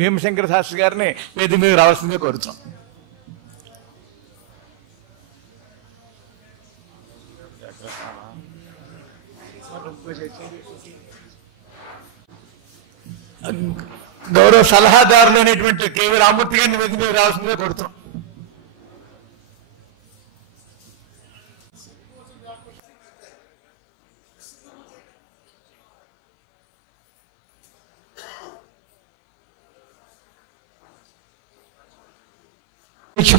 భీమశంకర శాస్త్రి గారిని వేదిక మీద రావాల్సిందిగా కోరుతున్నాం. గౌరవ సలహాదారులు అనేటువంటి కేవీ రామూర్తి గారిని వేదిక మీద రావాల్సిందిగా కోరుతున్నాం.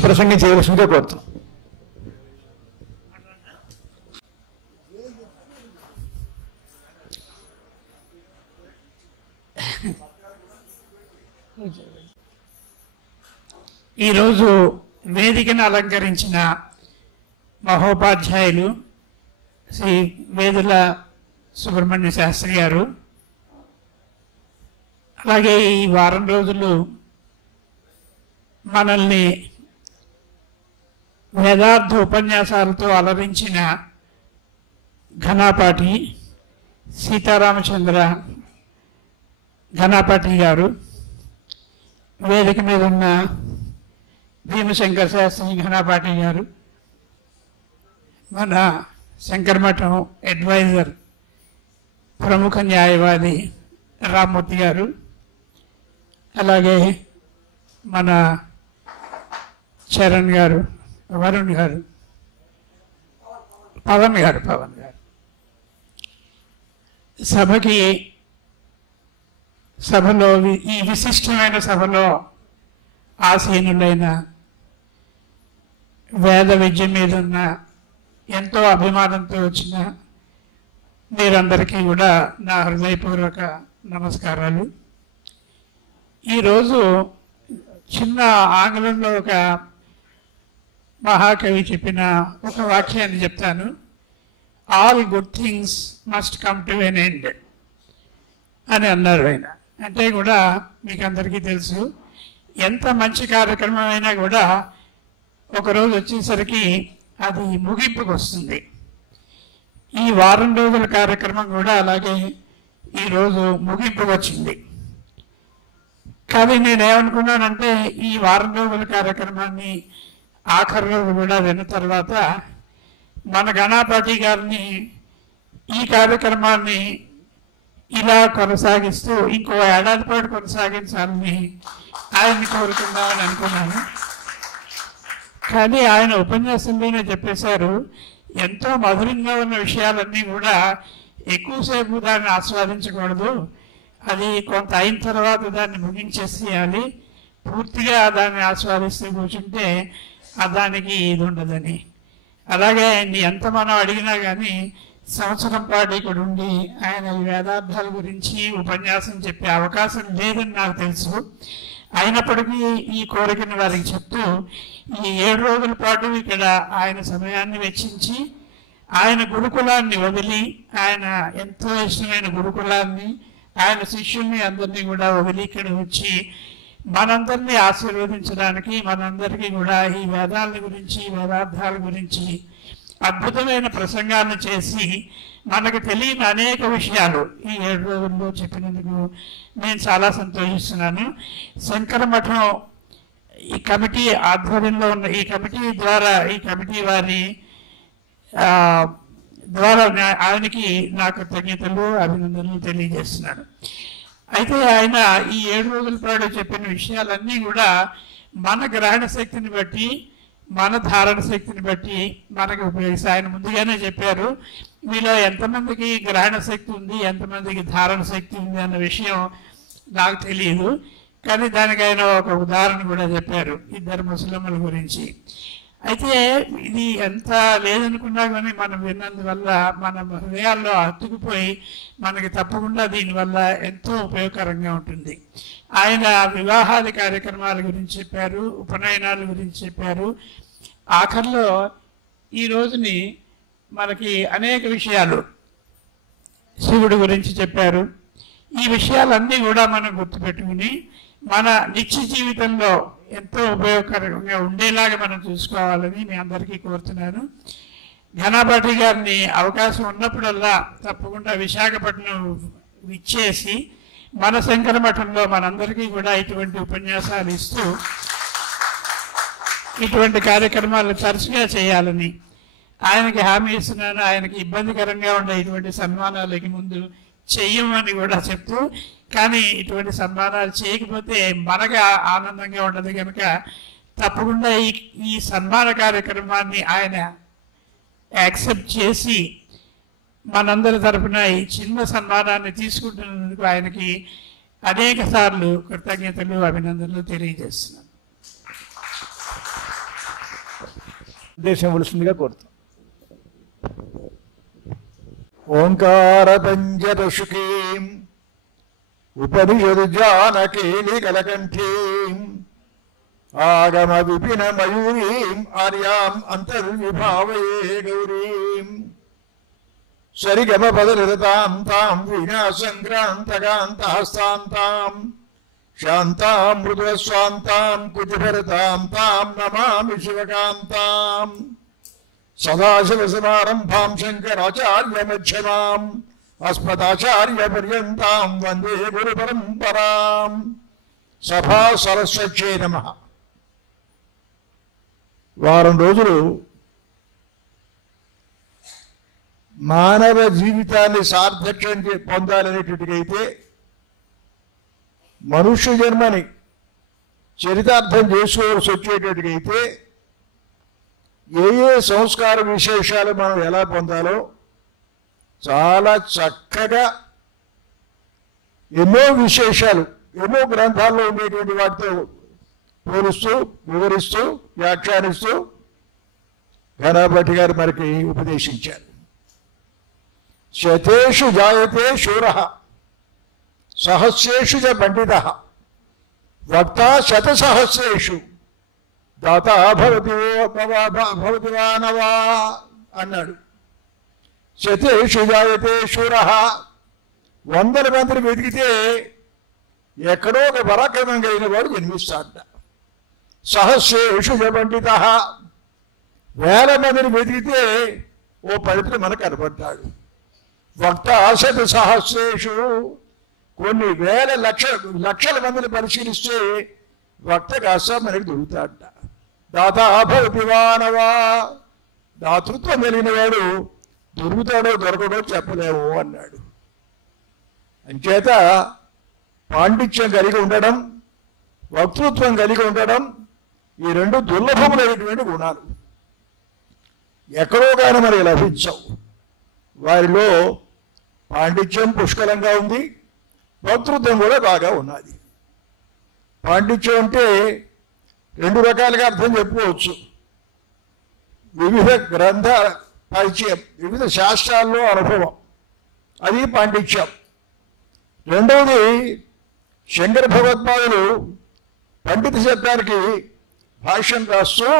ప్రసంగం చేయవలసిందిగా కోరుతున్నాం. ఈరోజు వేదికను అలంకరించిన మహోపాధ్యాయులు శ్రీ వేదుల సుబ్రహ్మణ్య శాస్త్రి గారు, అలాగే ఈ వారం రోజులు మనల్ని వేదార్థ ఉపన్యాసాలతో అలరించిన ఘనాపాటి సీతారామచంద్ర ఘనాపాటి గారు, వేదిక మీద ఉన్న భీమశంకర శాస్త్రి ఘనాపాటి గారు, మన శంకరమఠం అడ్వైజర్ ప్రముఖ న్యాయవాది రామ్మూర్తి గారు, అలాగే మన చరణ్ గారు, వరుణ్ గారు, పవన్ గారు సభలో ఈ విశిష్టమైన సభలో ఆసీనులైన వేద విద్య మీద ఉన్న ఎంతో అభిమానంతో వచ్చిన మీరందరికీ కూడా నా హృదయపూర్వక నమస్కారాలు. ఈరోజు చిన్న ఆంగ్లంలో ఒక మహాకవి చెప్పిన ఒక వాక్యాన్ని చెప్తాను. All good things must come to an end అని అన్నారు ఆయన. అంటే కూడా మీకు అందరికీ తెలుసు, ఎంత మంచి కార్యక్రమం అయినా కూడా ఒకరోజు వచ్చేసరికి అది ముగింపుకు వస్తుంది. ఈ వారం రోజుల కార్యక్రమం కూడా అలాగే ఈరోజు ముగింపుకు వచ్చింది. కానీ నేనేమనుకున్నానంటే, ఈ వారం రోజుల కార్యక్రమాన్ని ఆఖరి రోజు కూడా విన్న తర్వాత మన ఘనాపాటి గారిని ఈ కార్యక్రమాన్ని ఇలా కొనసాగిస్తూ ఇంకో ఏడాది పాటు కొనసాగించాలని ఆయన్ని కోరుకుందామని అనుకున్నాను. కానీ ఆయన ఉపన్యాసంలోనే చెప్పేశారు, ఎంతో మధురంగా ఉన్న విషయాలన్నీ కూడా ఎక్కువసేపు దాన్ని ఆస్వాదించకూడదు, అది కొంత అయిన తర్వాత దాన్ని ముగించేసేయాలి, పూర్తిగా దాన్ని ఆస్వాదిస్తూ కూర్చుంటే దానికి ఇది ఉండదని. అలాగే ఆయన్ని ఎంత మనం అడిగినా కానీ సంవత్సరం పాటు ఇక్కడ ఉండి ఆయన ఈ వేదార్థాల గురించి ఉపన్యాసం చెప్పే అవకాశం లేదని నాకు తెలుసు. అయినప్పటికీ ఈ కోరికను వారికి చెప్తూ ఈ 7 రోజుల పాటు ఇక్కడ ఆయన సమయాన్ని వెచ్చించి ఆయన గురుకులాన్ని వదిలి, ఆయన ఎంతో ఇష్టమైన గురుకులాన్ని, ఆయన శిష్యుల్ని అందరినీ కూడా వదిలి ఇక్కడ వచ్చి మనందరినీ ఆశీర్వదించడానికి, మనందరికీ కూడా ఈ వేదాల గురించి, వేదార్థాల గురించి అద్భుతమైన ప్రసంగాన్ని చేసి మనకు తెలియని అనేక విషయాలు ఈ 7 రోజుల్లో చెప్పినందుకు నేను చాలా సంతోషిస్తున్నాను. శంకరమఠం ఈ కమిటీ ఆధ్వర్యంలో ఉన్న ఈ కమిటీ వారి ద్వారా ఆయనకి నా కృతజ్ఞతలు, అభినందనలు తెలియజేస్తున్నాను. అయితే ఆయన ఈ 7 రోజుల పాటు చెప్పిన విషయాలన్నీ కూడా మన గ్రహణ శక్తిని బట్టి, మన ధారణ శక్తిని బట్టి మనకు ఉపయోగిస్తాయి. ఆయన ముందుగానే చెప్పారు, మీలో ఎంతమందికి గ్రహణ శక్తి ఉంది, ఎంతమందికి ధారణ శక్తి ఉంది అన్న విషయం నాకు తెలియదు. కానీ దానికి ఆయన ఒక ఉదాహరణ కూడా చెప్పారు, 2 ముసలమ్మల గురించి. అయితే ఇది ఎంత లేదనుకున్నా కానీ మనం విన్నందువల్ల మన హృదయాల్లో అతుకుపోయి మనకి తప్పకుండా దీనివల్ల ఎంతో ఉపయోగకరంగా ఉంటుంది. ఆయన వివాహాది కార్యక్రమాల గురించి చెప్పారు, ఉపనయనాల గురించి చెప్పారు. ఆఖరిలో ఈ రోజుని మనకి అనేక విషయాలు శివుడి గురించి చెప్పారు. ఈ విషయాలన్నీ కూడా మనం గుర్తుపెట్టుకుని మన నిత్య జీవితంలో ఎంతో ఉపయోగకరంగా ఉండేలాగా మనం చూసుకోవాలని మీ అందరికీ కోరుతున్నాను. ఘనాపాటి గారిని అవకాశం ఉన్నప్పుడల్లా తప్పకుండా విశాఖపట్నం విచ్చేసి మన శంకర మఠంలో మనందరికీ కూడా ఇటువంటి ఉపన్యాసాలు ఇస్తూ ఇటువంటి కార్యక్రమాలు తరచుగా చేయాలని ఆయనకి హామీ ఇస్తున్నాను. ఆయనకి ఇబ్బందికరంగా ఉండే ఇటువంటి సన్మానాలకి ముందు చెయ్యమని కూడా చెప్తూ, కానీ ఇటువంటి సన్మానాలు చేయకపోతే మనకు ఆనందంగా ఉండదు కనుక తప్పకుండా ఈ సన్మాన కార్యక్రమాన్ని ఆయన యాక్సెప్ట్ చేసి మనందరి తరఫున ఈ చిన్న సన్మానాన్ని తీసుకుంటున్నందుకు ఆయనకి అనేక సార్లు కృతజ్ఞతలు అభినందనలు తెలియజేస్తున్నాను. ఉద్దేశం వలసిందిగా కోరుతాం. ఓంకార పంచదశుకీం ఉపనిషదు జానకేలి కలకంఠీం ఆగమ విపిన మయూరీం ఆర్యాం అంతర్విభావయే గౌరీం సరిగమ పదనిరతాం తాం వీణా సంక్రాంతకాంతహస్తాంతాం శాంతాం మృదుస్వాంతాం కుటిభరతాం తాం నమామి శివకాంతాం సదాశివసమారంభాం శంకరాచార్య మధ్యమాం అస్మదాచార్య పర్యంతాం వందే గురు పరంపరాం. సభా సరస్వత్యై నమః. వారం రోజులు మానవ జీవితాన్ని సార్థక్యం పొందాలనేటట్టుగైతే మనుష్య జన్మని చరితార్థం చేసుకోవాల్సి వచ్చేటట్టుగైతే ఏ ఏ సంస్కార విశేషాలు మనం ఎలా పొందాలో చాలా చక్కగా ఎన్నో విశేషాలు ఎన్నో గ్రంథాల్లో ఉండేటువంటి వాటితో పోలుస్తూ వివరిస్తూ వ్యాఖ్యానిస్తూ ఘనాభట్టి గారు మనకి ఉపదేశించారు. శతేషు జాయతే శూరః సహస్రేషు చ పండితః వక్తా శతసహస్రేషు దాత భవతి వానవా అన్నాడు. శతేషు జాయతే శూరః, 100 మందిని వెతికితే ఎక్కడో ఒక పరాక్రమం కలిగిన వాడు జన్మిస్తాడ. సహస్రేషు చ పండితః, 1000 మందిని వెతికితే ఓ పండితుడు మనకు కనపడ్డాడు. వక్త శతసహస్రేషు, కొన్ని వేల లక్షల మందిని పరిశీలిస్తే వక్త కాస్త మనకి దొరుకుతాడ. దాత భవతి వానవా, దాతృత్వం కలిగిన వాడు దొరుకుతాడో దొరకడో చెప్పలేము అన్నాడు. అంచేత పాండిత్యం కలిగి ఉండడం, వక్తృత్వం కలిగి ఉండడం, ఈ రెండు దుర్లభములైనటువంటి గుణాలు. ఎక్కడో కానీ మనకి లభించవు. వారిలో పాండిత్యం పుష్కలంగా ఉంది, వక్తృత్వం కూడా బాగా ఉన్నది. పాండిత్యం అంటే 2 రకాలుగా అర్థం చెప్పుకోవచ్చు. వివిధ గ్రంథ పరిచయం, వివిధ శాస్త్రాల్లో అనుభవం, అది పాండిత్యం. రెండవది శంకర భగవత్పాదులు పండిత శబ్దానికి భాష్యం రాస్తూ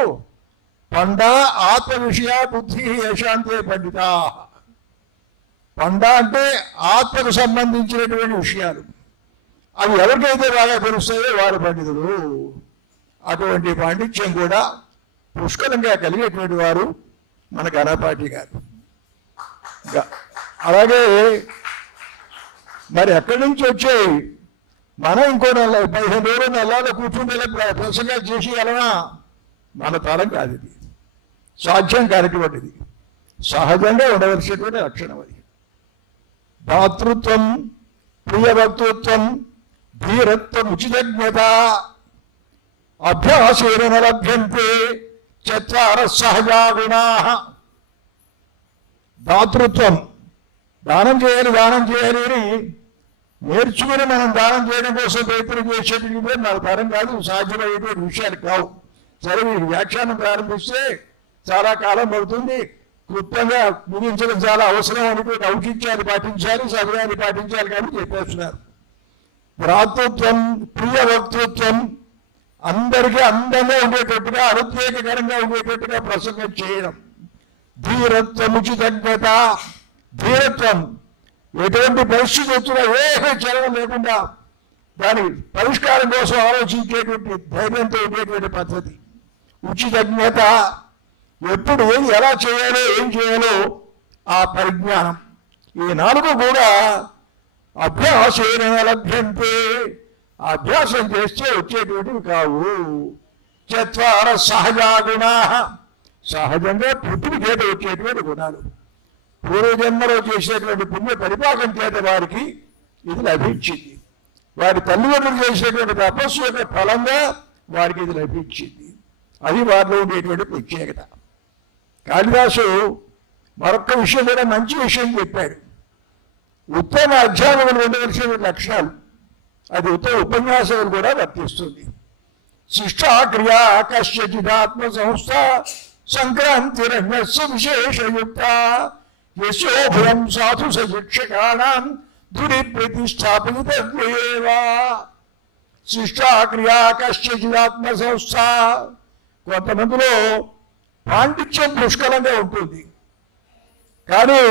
పండా ఆత్మ విషయ బుద్ధి యశాంతే పండిత. పండా అంటే ఆత్మకు సంబంధించినటువంటి విషయాలు, అవి ఎవరికైతే బాగా తెలుస్తాయో వారు పండితులు. అటువంటి పాండిత్యం కూడా పుష్కలంగా కలిగేటువంటి వారు మన ఘనపాటి గారు. అలాగే మరి ఎక్కడి నుంచి వచ్చాయి? మనం ఇంకో 15 రోజులు నెలలో కూర్చుంటే ప్రసంగా చేసి వెళ్ళనా? మన తరం కాదు, ఇది సాధ్యం కానిటువంటిది, సహజంగా ఉండవలసినటువంటి లక్షణం అది. దాతృత్వం, ప్రియభక్తృత్వం, ధీరత్వం, ఉచితజ్ఞత, అభ్యాసేన లభ్యంతే చత్వారః సహజా గుణాః. దాతృత్వం, దానం చేయాలి అని నేర్చుకుని మనం దానం చేయడం కోసం ప్రయత్నం చేసేటువంటి మన తరం కాదు, సాధ్యమయ్యేటువంటి విషయాలు కావు. సరే, మీరు వ్యాఖ్యానం ప్రారంభిస్తే చాలా కాలం పడుతుంది, క్లుప్తంగా ముగించడం చాలా అవసరం అనుకుంటే ఔచిత్యాన్ని పాటించాలి, సమయాన్ని పాటించాలి కానీ చెప్పేస్తున్నారు. భ్రాతృత్వం, ప్రియ వక్తృత్వం, అందరికీ అందంగా ఉండేటట్టుగా అనుద్వేగకరంగా ఉండేటట్టుగా ప్రసంగం చేయడం. ధీరత్వం, ఉచితజ్ఞత, ధీరత్వం, ఎటువంటి పరిస్థితి వచ్చినా ఏ చలనం లేకుండా దాని పరిష్కారం కోసం ఆలోచించేటువంటి ధైర్యంతో ఉండేటువంటి పద్ధతి. ఉచితజ్ఞత, ఎప్పుడు ఏది ఎలా చేయాలో ఏం చేయాలో ఆ పరిజ్ఞానం. ఈ 4 కూడా అభ్యాసేన లభ్యంతే, అభ్యాసం చేస్తే వచ్చేటువంటివి కావు. చత్వార సహజా గుణా, సహజంగా పుట్టుక చేత వచ్చేటువంటి గుణాలు, పూర్వజన్మలో చేసేటువంటి పుణ్య పరిపాకం చేత వారికి ఇది లభించింది. వారి తల్లిదండ్రులు చేసేటువంటి తపస్సు యొక్క ఫలంగా వారికి ఇది లభించింది. అది వారిలో ఉండేటువంటి ప్రత్యేకత. కాళిదాసు మరొక్క విషయం కూడా మంచి విషయం చెప్పాడు. ఉత్తమ అధ్యాపకులు ఉండవలసిన లక్షణాలు, అది ఉత్తమ ఉపన్యాసకులు కూడా వర్తిస్తుంది. శిష్టా క్రియా కశ్చిదాత్మ సంస్థ సంక్రాంతిరన్యస్య విశేషయుక్త యశోభయం సాధు శిక్షకాణం ధురి ప్రతిష్టాపితవ్యేవా. శిష్టా క్రియా కశ్చిదాత్మ సంస్థ, కొంతమందిలో పాండిత్యం పుష్కలంగా ఉంటుంది, కానీ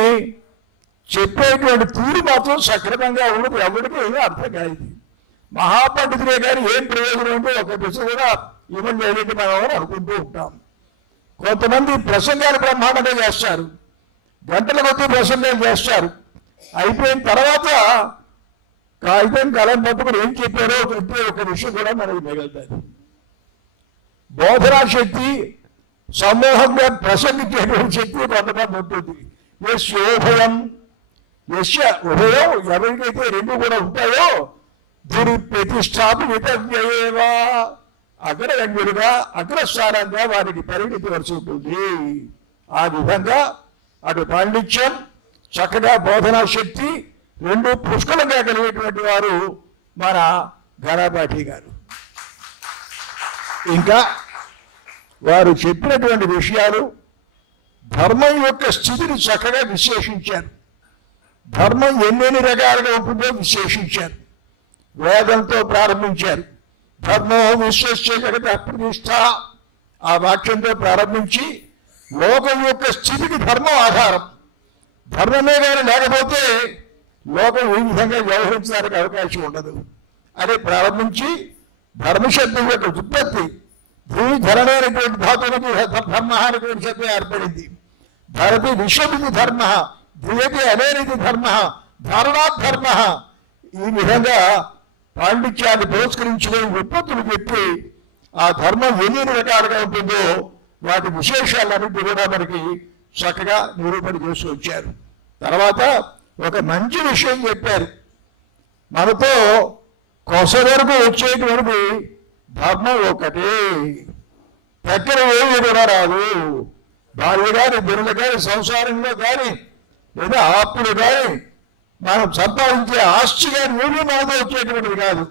చెప్పేటువంటి తీరు మాత్రం సక్రమంగా ఉండదు. ఎవరికి ఏమీ అర్థం కాదు. మహాపండితులే కానీ ఏం ప్రయోజనం ఉంటే ఒక దిశ కూడా ఇవ్వండి ఏదైతే మనం అనుకుంటూ ఉంటాం. కొంతమంది ప్రసంగాలు బ్రహ్మాండంగా చేస్తారు, గంటల కొద్ది ప్రసంగాలు చేస్తారు. అయిపోయిన తర్వాత కాగితం కలం పట్టుకుని ఏం చెప్పారో ప్రతి ఒక విషయం కూడా మనకి మిగులుతుంది. బోధనా శక్తి, సమూహంగా ప్రసంగించేటువంటి శక్తి కొంతమంది ఉంటుంది. యశోభయం, యశ ఉభయం, ఎవరికైతే రెండు కూడా ఉంటాయో దురి ప్రతిష్టాపితవ్యేవా, అగ్రగణ్యుడిగా అగ్రస్థానంగా వారికి పరిణితి వలసి ఉంటుంది. ఆ విధంగా అటు పాండిత్యం, చక్కగా బోధనా శక్తి రెండు పుష్కలంగా కలిగేటువంటి వారు మన ఘనపాఠి గారు. ఇంకా వారు చెప్పినటువంటి విషయాలు ధర్మం యొక్క స్థితిని చక్కగా విశ్లేషించారు. ధర్మం ఎన్నెన్ని రకాలుగా ఉంటుందో విశ్లేషించారు. వేదంతో ప్రారంభించారు. ధర్మో విశ్వస్య జగత ప్రతిష్ట, ఆ వాక్యంతో ప్రారంభించి లోకం యొక్క స్థితికి ధర్మం ఆధారం. ధర్మమే కానీ లేకపోతే లోకం ఈ విధంగా వ్యవహరించడానికి అవకాశం ఉండదు అని ప్రారంభించి ధర్మశబ్దం యొక్క ఉత్పత్తి భూమి ధరణమైనటువంటి ధాతువులకు ధర్మ అనేటువంటి శబ్దం ఏర్పడింది. ధరతి విశ్వమిది ధర్మ, ధ్రియతి అనేనిది ధర్మ, ధారణాత్ ధర్మ. ఈ విధంగా పాండిత్యాన్ని పురస్కరించుకొని ఉత్పత్తులు చెప్పి ఆ ధర్మం ఎన్ని రకాలుగా ఉంటుందో వాటి విశేషాలన్నింటి కూడా మనకి చక్కగా నిరూపణ చేసి వచ్చారు. తర్వాత ఒక మంచి విషయం చెప్పారు. మనతో కొస వరకు వచ్చేటువంటి ధర్మం ఒకటే, దగ్గర ఏమి కూడా రాదు. భార్య కానీ బిడ్డలు కానీ సంసారంలో కానీ లేదా ఆప్తులు కానీ మనం సంపాదించే ఆస్తి కానీ ఏమీ మనతో వచ్చేటువంటిది కాదు.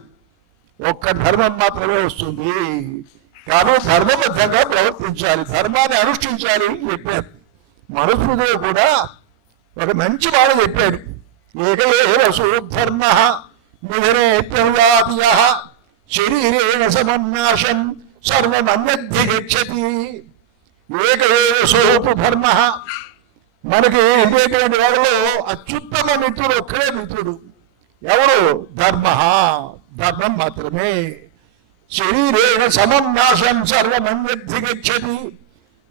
ఒక్క ధర్మం మాత్రమే వస్తుంది. కాబట్టి ధర్మబద్ధంగా ప్రవర్తించాలి, ధర్మాన్ని అనుష్ఠించాలి అని చెప్పారు. మనుస్మృతిలో కూడా ఒక మంచి మాట చెప్పాడు. ఏకయేవ సుధర్మ నిధనే ప్రవ్యాపియ శరీరేణ సమన్నాశం సర్వమన్యద్ధి గచ్చతి. ఏకయేవ సోపు ధర్మ, మనకి ఉండేటువంటి వాడిలో అత్యుత్తమ మిత్రుడు ఒక్కడే మిత్రుడు. ఎవరు? ధర్మ, ధర్మం మాత్రమే. శరీరేణ సమం నాశం సర్వమన్యద్ధి గచ్చతి.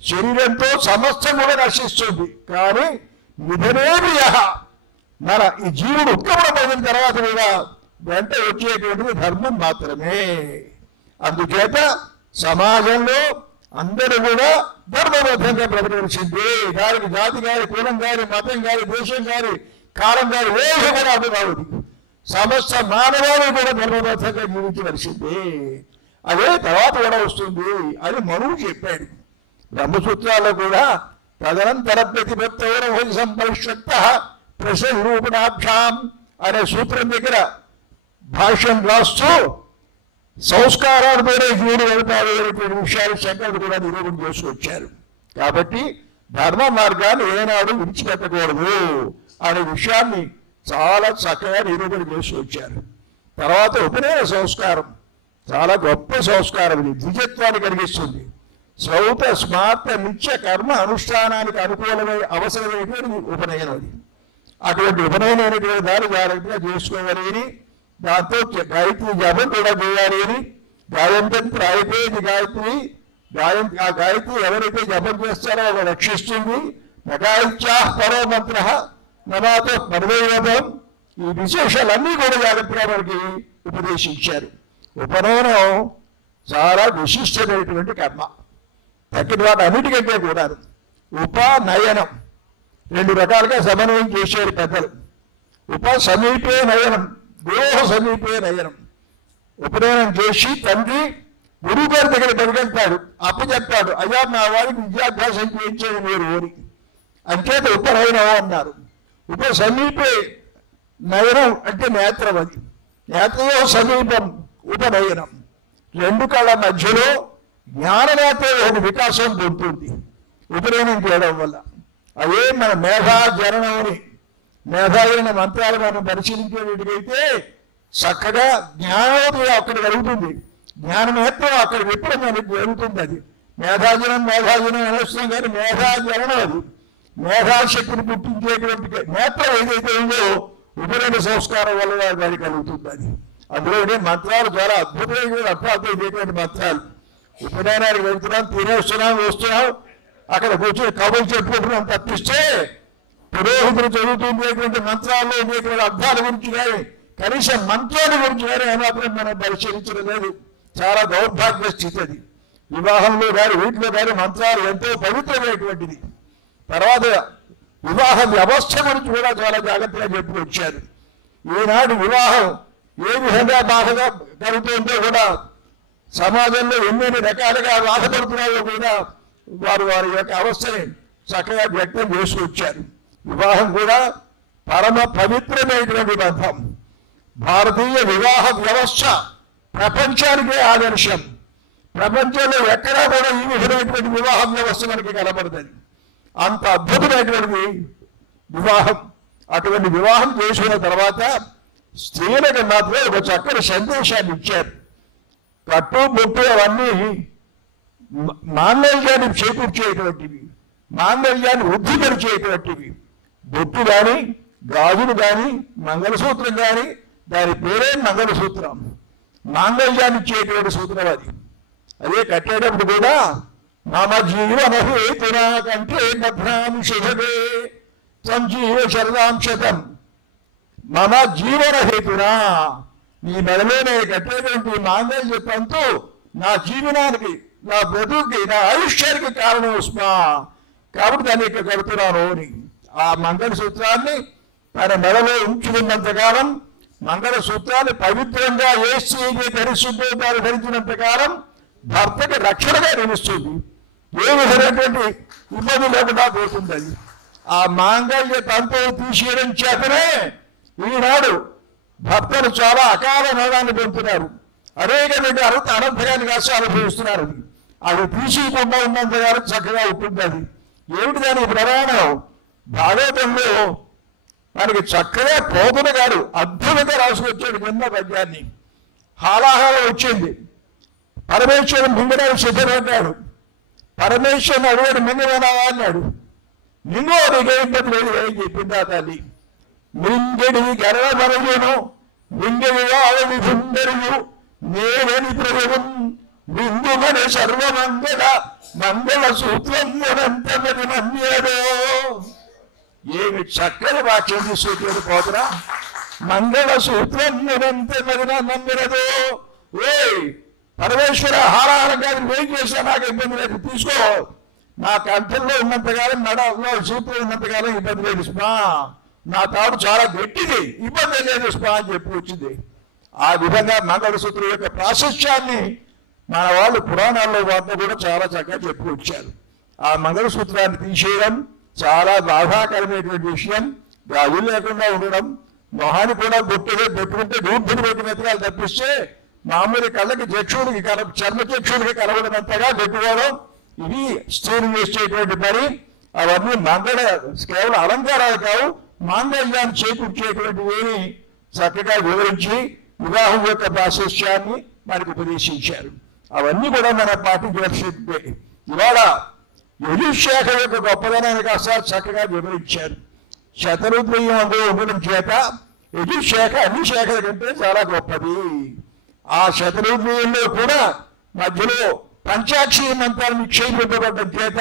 శరీరంతో సమస్తం కూడా నశిస్తుంది, కానీ నిధనే ప్రియ, మన ఈ జీవుడు ఉత్కమనమైన తర్వాత కూడా వెంట వచ్చేటువంటిది ధర్మం మాత్రమే. అందుచేత సమాజంలో అందరూ కూడా ధర్మబద్ధంగా బ్రతకవలసిందే. దానికి జాతి గారి, కులం గారి, మతం గారి, దేశం గారి, కాలం గారి ఏది కూడా అది రావద్దు. సమస్త మానవాళి కూడా ధర్మబద్ధంగా జీవించవలసిందే. అదే తర్వాత కూడా వస్తుంది అని మనువు చెప్పాడు. బ్రహ్మసూత్రాల్లో కూడా తదనంతర ప్రతిపత్తవరం సంపరిషక్త ప్రసరూపణాభ్యాం అనే సూత్రం దగ్గర భాష్యం రాస్తూ సంస్కారాలతోనే జీవుడు వెళ్తారు అనేటువంటి విషయాలు శంకరుడు కూడా నిరూపణ చేసుకొచ్చారు. కాబట్టి ధర్మ మార్గాన్ని ఏనాడు విడిచిపెట్టకూడదు అనే విషయాన్ని చాలా చక్కగా నిరూపణ చేసుకొచ్చారు. తర్వాత ఉపనయన సంస్కారం చాలా గొప్ప సంస్కారం. ఇది ద్విజత్వాన్ని కలిగిస్తుంది. శ్రౌత స్మార్త నిత్య కర్మ అనుష్ఠానానికి అనుకూలమైన అవసరమైనటువంటి ఉపనయనం. అది అటువంటి ఉపనయనమైనటువంటి దాన్ని జాగ్రత్తగా చేసుకోవాలి. దాంతో గాయత్రి జపం కూడా చేయాలి అని గాయంత్రి అయిపోయింది. ఆ గాయత్రి ఎవరైతే జపం చేస్తారో వాళ్ళు రక్షిస్తుంది. నగాయిత్యా పరో మంత్ర నమాతో పరదైవతం. ఈ విశేషాలన్నీ కూడా జాగ్రత్తగా మనకి ఉపదేశించారు. ఉపనయనం చాలా విశిష్టమైనటువంటి కర్మ. తక్కిన వాటి అన్నిటికంటే కూడా ఉపనయనం 2 రకాలుగా సమన్వయం చేశారు పెద్దలు. సమీపే నయనం, గృహ సమీపే నయనం. ఉపనయనం చేసి తండ్రి గురువు గారి దగ్గర పరిగెళ్తాడు, అప్పచెప్తాడు, అయ్యా నా వారికి విద్యాభ్యాసం చేయించేది మీరు ఊరి అంచేత ఉపనయనం అన్నారు. సమీపే నయనం అంటే నేత్రం, అది నేత్రలో సమీపం ఉపనయనం. 2 కళ్ళ మధ్యలో జ్ఞాననేత్రం ఒక వికాసం పొందుతుంది ఉపనయనం చేయడం వల్ల. అదే మన మేధాజరణం అని మేధాజరణ మంత్రాలు మనం పరిశీలించేటికైతే చక్కగా జ్ఞానోదయం అక్కడ జరుగుతుంది, జ్ఞాననేత్రం అక్కడ విప్లవం మనకి జరుగుతుంది. అది మేధాజనం అనేస్తున్నాం కానీ మేధాజరణం అది మేధాశక్తిని పుట్టించేటువంటి నేత్రం ఏదైతే ఉందో ఉపనయన సంస్కారం వల్ల దానికి కలుగుతుంది. అది అందులోనే మంత్రాలు చాలా అద్భుతమైన అర్థార్థమైనటువంటి మంత్రాలు. ఉపనయనానికి వెళ్తున్నాం, తినేస్తున్నాం, వస్తున్నాం, అక్కడ కూర్చొని కబుర్లు చెప్పుకుంటున్నాం తప్పిస్తే పురోహితులు చదువుతుండేటువంటి మంత్రాల్లో ఉండేటువంటి అర్థాల గురించి కానీ కనీసం మంత్రాల గురించి కానీ ఏమాత్రం మనం పరిశీలించడం లేదు. చాలా దౌర్భాగ్య స్థితి అది. వివాహంలో కానీ వీటిలో కానీ మంత్రాలు ఎంతో పవిత్రమైనటువంటిది. తర్వాత వివాహ వ్యవస్థ గురించి కూడా చాలా జాగ్రత్తగా చెప్పుకొచ్చారు. ఈనాడు వివాహం ఏ విధంగా బాధగా జరుగుతుందో కూడా సమాజంలో ఎన్ని రకాలుగా బాధపడుతున్నారో కూడా వారి యొక్క అవస్థని చక్కగా వ్యక్తం చేసుకొచ్చారు. వివాహం కూడా పరమ పవిత్రమైనటువంటి బంధం. భారతీయ వివాహ వ్యవస్థ ప్రపంచానికే ఆదర్శం. ప్రపంచంలో ఎక్కడా కూడా ఈ విధమైనటువంటి వివాహ వ్యవస్థ మనకి కనబడుతుంది. అంత అద్భుతమైనటువంటి వివాహం. అటువంటి వివాహం చేసుకున్న తర్వాత స్త్రీలకు మాత్రం ఒక చక్కని సందేశాన్ని ఇచ్చారు. కట్టు బొట్టు అవన్నీ మాంగళ్యాన్ని చేకూర్చేటువంటివి, మాంగళ్యాన్ని వృద్ధిపరిచేటువంటివి. బొట్టు కానీ గాజులు కానీ మంగళసూత్రం కానీ దాని పేరే మంగళసూత్రం, మాంగళ్యాన్ని ఇచ్చేటువంటి సూత్రం అది. అదే కట్టేటప్పుడు కూడా మమ జీవన హేతునా కంటే భద్రాం శుభదే సంజీవ శరదాంశతం. మమ జీవన హేతునా, నీ మెడలోనే కట్టేటువంటి మాంగళ్య తంతు నా జీవనానికి, నా బ్రతుకి, నా ఆయుష్యానికి కారణం ఉస్మా, కాబట్టి దాన్ని ఇక్కడ కడుతున్నాను అని. ఆ మంగళసూత్రాన్ని తన మెడలో ఉంచుకున్నంతకాలం, మంగళసూత్రాన్ని పవిత్రంగా ఏ స్త్రీకి ధరిస్తుందో దాన్ని ధరించినంతకాలం భర్తకి రక్షణగా నిలుస్తుంది. ఏ విధమైనటువంటి ఇబ్బంది లేకుండా పోతుంది. అది ఆ మాంగళ్య తంతువు తీసేయడం చేతనే ఈనాడు భర్తలు చాలా అకాల మరణాన్ని పొందుతున్నారు. అనేకమైన అనంతరాన్ని కాస్త అనుభవిస్తున్నారు. అది తీసేయకుండా ఉన్నంతకాలం చక్కగా ఉంటుంది. అది ఏమిటి దాని ప్రమాణం? భాగవతంలో మనకి చక్కగా పోతున్న గారు అద్భుతంగా రాసుకొచ్చాడు కింద పద్యాన్ని. హాలాహలం వచ్చింది, పరమేశ్వరుడు మింగడానికి సిద్ధపడ్డాడు. పరమేశ్వరుని అడిగాడు, మింగమేనావా అన్నాడు. మింగో నీకేం ఇబ్బంది లేదు ఏం చెప్పిందా తల్లి. మింగడి గర్వమరయును మింగడి వావి సుందరియు నేనని ప్రభువు మింగుమని సర్వమంగళ మంగళ సూత్రం మునంతమని నమ్మాడో. ఏమి చక్కని వాక్యం తీసుకుంటాడు పోతున్నా. మంగళ సూత్రం మునంతమని నమ్మినదో. ఏ పరమేశ్వర హారాహారం కాదు, ఏం చేసినా నాకు ఇబ్బంది లేదు, తీసుకో. నా కంఠంలో ఉన్నంతకాలం, మెడలో సూత్రం ఉన్నంతకాలం ఇబ్బంది లేదు స్మా. నా తాడు చాలా గట్టిది, ఇబ్బంది లేదు స్మా అని చెప్పి వచ్చింది. ఆ విధంగా మంగళసూత్రం యొక్క ప్రాశస్యాన్ని మన వాళ్ళు పురాణాల్లో వాటిని కూడా చాలా చక్కగా చెప్పుకొచ్చారు. ఆ మంగళసూత్రాన్ని తీసేయడం చాలా బాధాకరమైనటువంటి విషయం. గాజులు లేకుండా ఉండడం, మొహాన్ని కూడా పెట్టుకుంటే దూర్ధులు పెట్టినట్టుగా తప్పిస్తే మామూలు కళ్ళకి చక్షుడికి చర్మ చక్షుడికి కలవడంతగా పెట్టుకోవడం, ఇవి స్త్రీలు చేసేటువంటి పని. అవన్నీ కేవలం అలంకారాలు కావు, మాంగళ్యాన్ని చేకూర్చేటువంటి ఏమి చక్కగా వివరించి వివాహం యొక్క ప్రాశస్యాన్ని మనకు ఉపదేశించారు. అవన్నీ కూడా మనం పాటించవలసిందే. ఇవాళ యజుశాఖ యొక్క గొప్పదనాన్ని కాస్త చక్కగా వివరించారు. శతరుద్రయం అందులో ఉండడం చేత యజుశాఖ అన్ని శాఖల కంటే చాలా గొప్పది. ఆ శతరుద్రయంలో కూడా మధ్యలో పంచాక్షరి మంత్రాలు నిక్షేపించబడడం చేత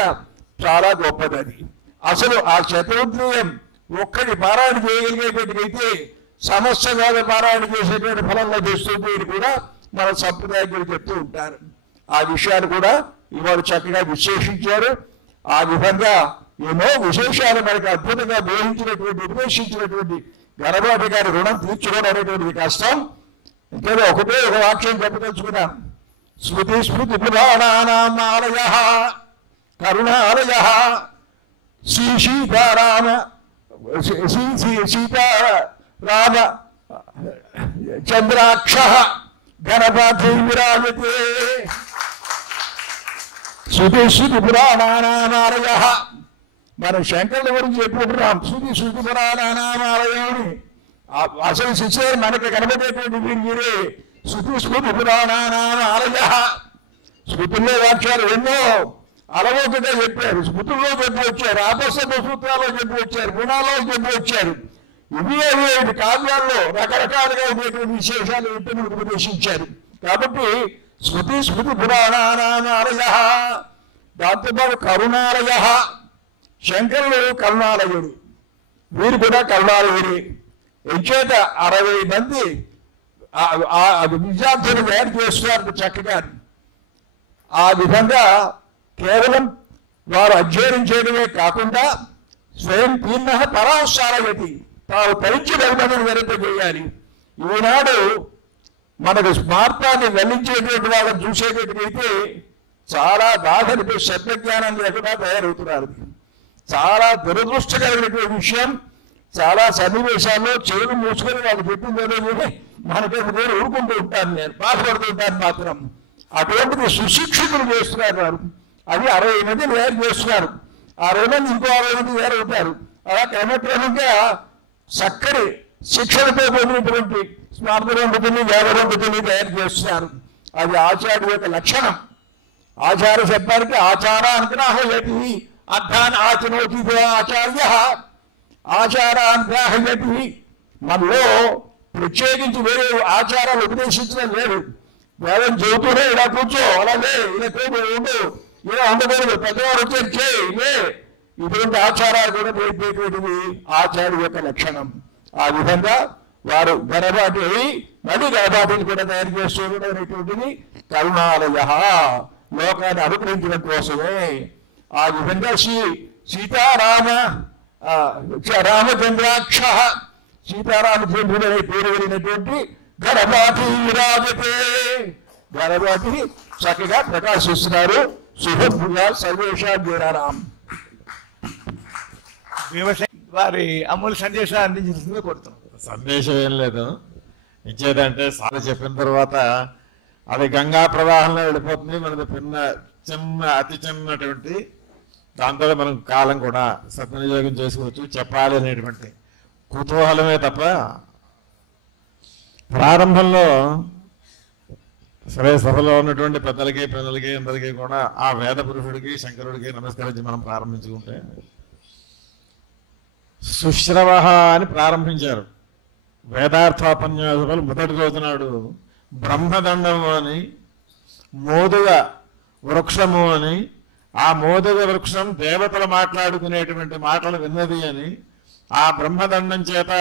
చాలా గొప్పది. అసలు ఆ శతరుద్రయం ఒక్కటి పారాయణ చేయగలిగేటట్టుకైతే సమస్యగాద పారాయణ చేసేటువంటి ఫలం లభిస్తుంది అని కూడా మన సంప్రదాయకులు చెప్తూ ఉంటారు. ఆ విషయాలు కూడా ఇవాళ చక్కగా విశ్లేషించారు. ఆ విధంగా ఎన్నో విశేషాలు మనకి అద్భుతంగా బోధించినటువంటి ఉపదేశించినటువంటి గణపతి గారి రుణం తీర్చుకోవడం అనేటువంటిది కష్టం. ఇంకేదో ఒకటే ఒక వాక్యం చెప్పదలుచుకున్నాం. స్మృతి స్మృతి పురాణానామాలయ కరుణాలయ శ్రీ సీతారామ సీతారామ చంద్రాక్ష గణపతి విరాజతే. శృతి శృతి పురాణానామాలయ. మనం శంకరుల గురించి చెప్పుకుంటున్నాం. శృతి పురాణానామాలయం. అసలు శిష్యులు మనకి కనబడేటువంటి వీరే శృతి స్మృతి పురాణానామాలయ. స్మృతుల్లో వాక్యాలు ఎన్నో అలవోకగా చెప్పారు. స్మృతుల్లో చెప్పి వచ్చారు, ఆపస్స సూత్రాల్లో చెప్పి వచ్చారు, గుణాల్లో చెప్పి వచ్చారు. ఇవి కావ్యాల్లో రకరకాలుగా ఉండేటువంటి విశేషాలు ఎప్పుడు ఉపదేశించారు. కాబట్టి స్మృతి స్మృతి పురాణానామాలయ. దాంతోపాటు కరుణాలయ. శంకరుడు కరుణాలయుడు, వీరు కూడా కరుణాలయుడే. ఎంచేత 60 మంది విద్యార్థులు తయారు చేస్తున్నారు చక్కగా. ఆ విధంగా కేవలం వారు అధ్యయనం చేయడమే కాకుండా స్వయం తీర్ణ పరాశాలయతి, తాను పరీక్ష ధర్మం చేయాలి. ఈనాడు మనకు స్మార్థాన్ని వెల్లించేటువంటి వాళ్ళని చూసేటట్టుగైతే చాలా బాధనిపై శబ్దజ్ఞానం లేకుండా తయారవుతున్నారు. చాలా దురదృష్టకరమైనటువంటి విషయం. చాలా సన్నివేశాల్లో చెవులు మూసుకొని వాళ్ళు చెప్పిందో మనకేమో నేను ఊరుకుంటూ ఉంటాను, నేను బాధపడుతుంటాను మాత్రం. అటువంటిది సుశిక్షితులు చేస్తున్నారు వారు. అది 60 మంది తయారు చేస్తున్నారు. 60 మంది ఇంకో 60 మంది తయారవుతారు. అలా క్రమక్రమంగా చక్కని శిక్షణతో పొందినటువంటి స్మార్థవంతుని వేదవంతుని తయారు చేస్తున్నారు. అది ఆచార్య యొక్క లక్షణం. ఆచార్య శబ్దానికి ఆచారానుగ్రహయతి అర్థాన్ని ఆచనోతి ఆచార్య. ఆచారానుగ్రహయతి. మనలో ప్రత్యేకించి వేరే ఆచారాలు ఉపదేశించడం లేదు. వేదం చెబుతూనే ఇలా కూర్చో, అలాగే ఇలా ఉండు, ఇలా ఉండకూడదు, పెద్దవాడు వచ్చేది చేయి, ఇటువంటి ఆచారాలు కూడా నేర్పేటువంటిది ఆచార్య యొక్క లక్షణం. ఆ విధంగా వారు గణపాటి మళ్ళీ గణపాటిని కూడా తయారు చేస్తూ అనేటువంటిది కరుణాలయ, లోకాన్ని అనుగ్రహించడం కోసమే. ఆ విధంగా సీతారామ రామచంద్రాక్ష, సీతారామచంద్రుడు అనే పేరు కలిగినటువంటి గణపాటి విరాజతే. గణపాటి చక్కగా ప్రకాశిస్తున్నారు. శుభభుగా సర్వేషా జ్ఞానాం. వారి అమూల్య సందేశాన్ని అందించాల్సిందిగా కోరుతాం. సందేశం ఏం లేదు. ఇచ్చేదంటే సార్ చెప్పిన తర్వాత అది గంగా ప్రవాహంలో వెళ్ళిపోతుంది. మనది అతి చిన్నటువంటి దాంతో మనం కాలం కూడా సద్వినియోగం చేసుకోవచ్చు. చెప్పాలి అనేటువంటి కుతూహలమే తప్ప ప్రారంభంలో సరే సభలో ఉన్నటువంటి పెద్దలకి పిల్లలకి అందరికీ కూడా ఆ వేద పురుషుడికి శంకరుడికి నమస్కరించి మనం ప్రారంభించుకుంటే సుశ్రవ అని ప్రారంభించారు. వేదార్థోపన్యాసాలు మొదటి రోజునాడు బ్రహ్మదండము అని, మోదుగ వృక్షము అని, ఆ మోదుగ వృక్షం దేవతలు మాట్లాడుకునేటువంటి మాటలు విన్నది అని, ఆ బ్రహ్మదండం చేత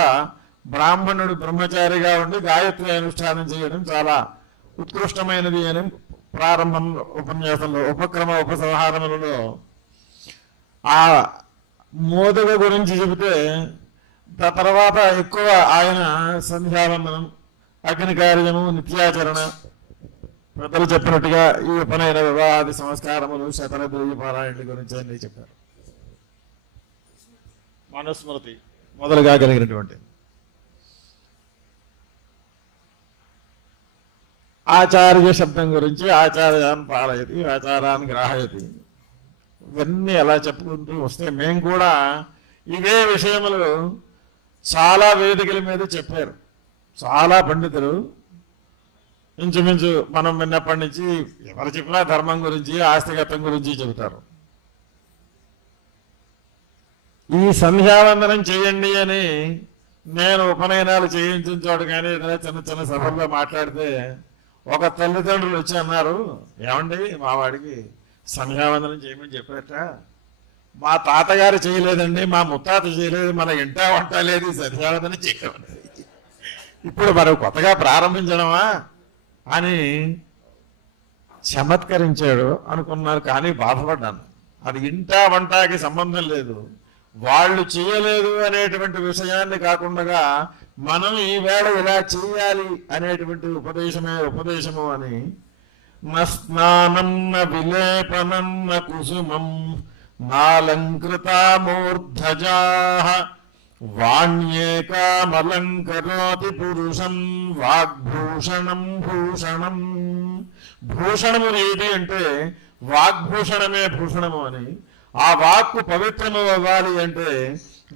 బ్రాహ్మణుడు బ్రహ్మచారిగా ఉండి గాయత్రి అనుష్ఠానం చేయడం చాలా ఉత్కృష్టమైనది అని ప్రారంభం ఉపన్యాసంలో ఉపక్రమ ఉపసంహారములలో ఆ మోదుగ గురించి చెబితే తర్వాత ఎక్కువ ఆయన సంధ్యావందనం, అగ్ని కార్యము, నిత్యాచరణ, పెద్దలు చెప్పినట్టుగా ఈ ఉపనయన వివాహాది సంస్కారములు, శతరద్రవ్య పారాయణల గురించి అన్నీ చెప్పారు. మనుస్మృతి మొదలుగా కలిగినటువంటి ఆచార్య శబ్దం గురించి ఆచార్యాన్ని పాలయతి, ఆచారాన్ని గ్రాహయతి, ఇవన్నీ ఎలా చెప్పుకుంటూ వస్తే మేము కూడా ఇవే విషయములు చాలా వేదికల మీద చెప్పారు. చాలా పండితులు ఇంచుమించు మనం విన్నప్పటి నుంచి ఎవరు చెప్పినా ధర్మం గురించి, ఆస్తిగతం గురించి చెబుతారు. ఈ సంధ్యావందనం చేయండి అని నేను ఉపనయనాలు చేయించిన చోటు కానీ ఏదైనా చిన్న చిన్న సభల్లో మాట్లాడితే ఒక తల్లిదండ్రులు వచ్చి అన్నారు, ఏమండి మా వాడికి సంధ్యావందనం చేయమని చెప్పారట, మా తాతగారు చేయలేదండి, మా ముత్తాత చేయలేదు, మన ఇంటా వంట లేదు, సంధ్యావందనం చేయమని. ఇప్పుడు మనం కొత్తగా ప్రారంభించడమా అని చమత్కరించాడు అనుకున్నారు. కానీ బాధపడ్డాను. అది ఇంటా వంటాకి సంబంధం లేదు, వాళ్ళు చేయలేదు అనేటువంటి విషయాన్ని కాకుండా మనం ఈవేళ ఇలా చేయాలి అనేటువంటి ఉపదేశము అని. న స్నానం న విలేపనం న కుసుమం నాలంకృతామూర్ధజాః వాణ్యేకామలంకరోతి పురుషం వాగ్భూషణం భూషణం. భూషణము ఏది అంటే వాగ్భూషణమే భూషణము అని. ఆ వాక్కు పవిత్రము అవ్వాలి అంటే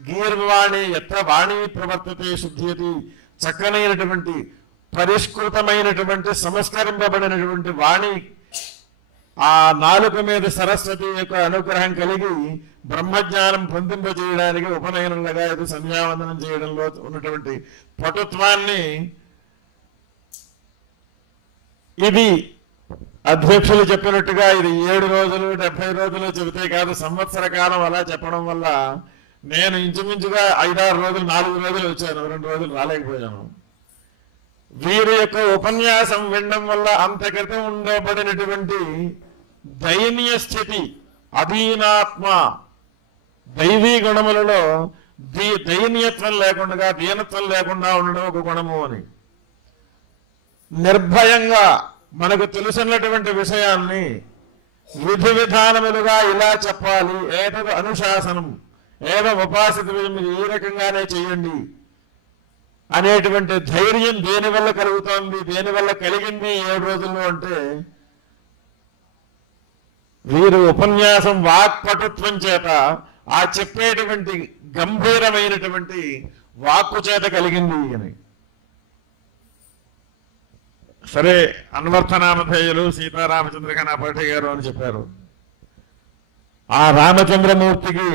గీర్వాణి ఎత్ర వాణి ప్రవర్తతే శుద్ధ్యతి, చక్కనైనటువంటి పరిష్కృతమైనటువంటి సంస్కరింపబడినటువంటి వాణి, ఆ నాలుక మీద సరస్వతి యొక్క అనుగ్రహం కలిగి బ్రహ్మజ్ఞానం పొందింపజేయడానికి ఉపనయనంగా ఇది సంధ్యావందనం చేయడంలో ఉన్నటువంటి పటుత్వాన్ని, ఇది అధ్యక్షులు చెప్పినట్టుగా ఇది 7 రోజులు 70 రోజులు చెబితే కాదు, సంవత్సర కాలం అలా చెప్పడం వల్ల నేను ఇంచుమించుగా 5-6 రోజులు 4 రోజులు వచ్చాను, 2 రోజులు రాలేకపోయాను. వీరి యొక్క ఉపన్యాసం వినడం వల్ల అంత క్రితం ఉండబడినటువంటి దైన్య స్థితి, అధీనాత్మ, దైవీ గుణములలో దైన్యత్వం లేకుండా, దీనత్వం లేకుండా ఉండడం ఒక గుణము అని. నిర్భయంగా మనకు తెలుసున్నటువంటి విషయాన్ని విధి విధానములుగా ఇలా చెప్పాలి, ఏదో అనుశాసనం, ఏదో ఉపాసిత మీరు ఈ రకంగానే చేయండి అనేటువంటి ధైర్యం దేనివల్ల కలుగుతోంది, దేనివల్ల కలిగింది 7 రోజుల్లో అంటే వీరు ఉపన్యాసం వాక్పటుత్వం చేత, ఆ చెప్పేటువంటి గంభీరమైనటువంటి వాక్కు చేత కలిగింది అని. సరే, అన్వర్థనామధేయులు సీతారామచంద్ర కనపాటి గారు అని చెప్పారు. ఆ రామచంద్రమూర్తికి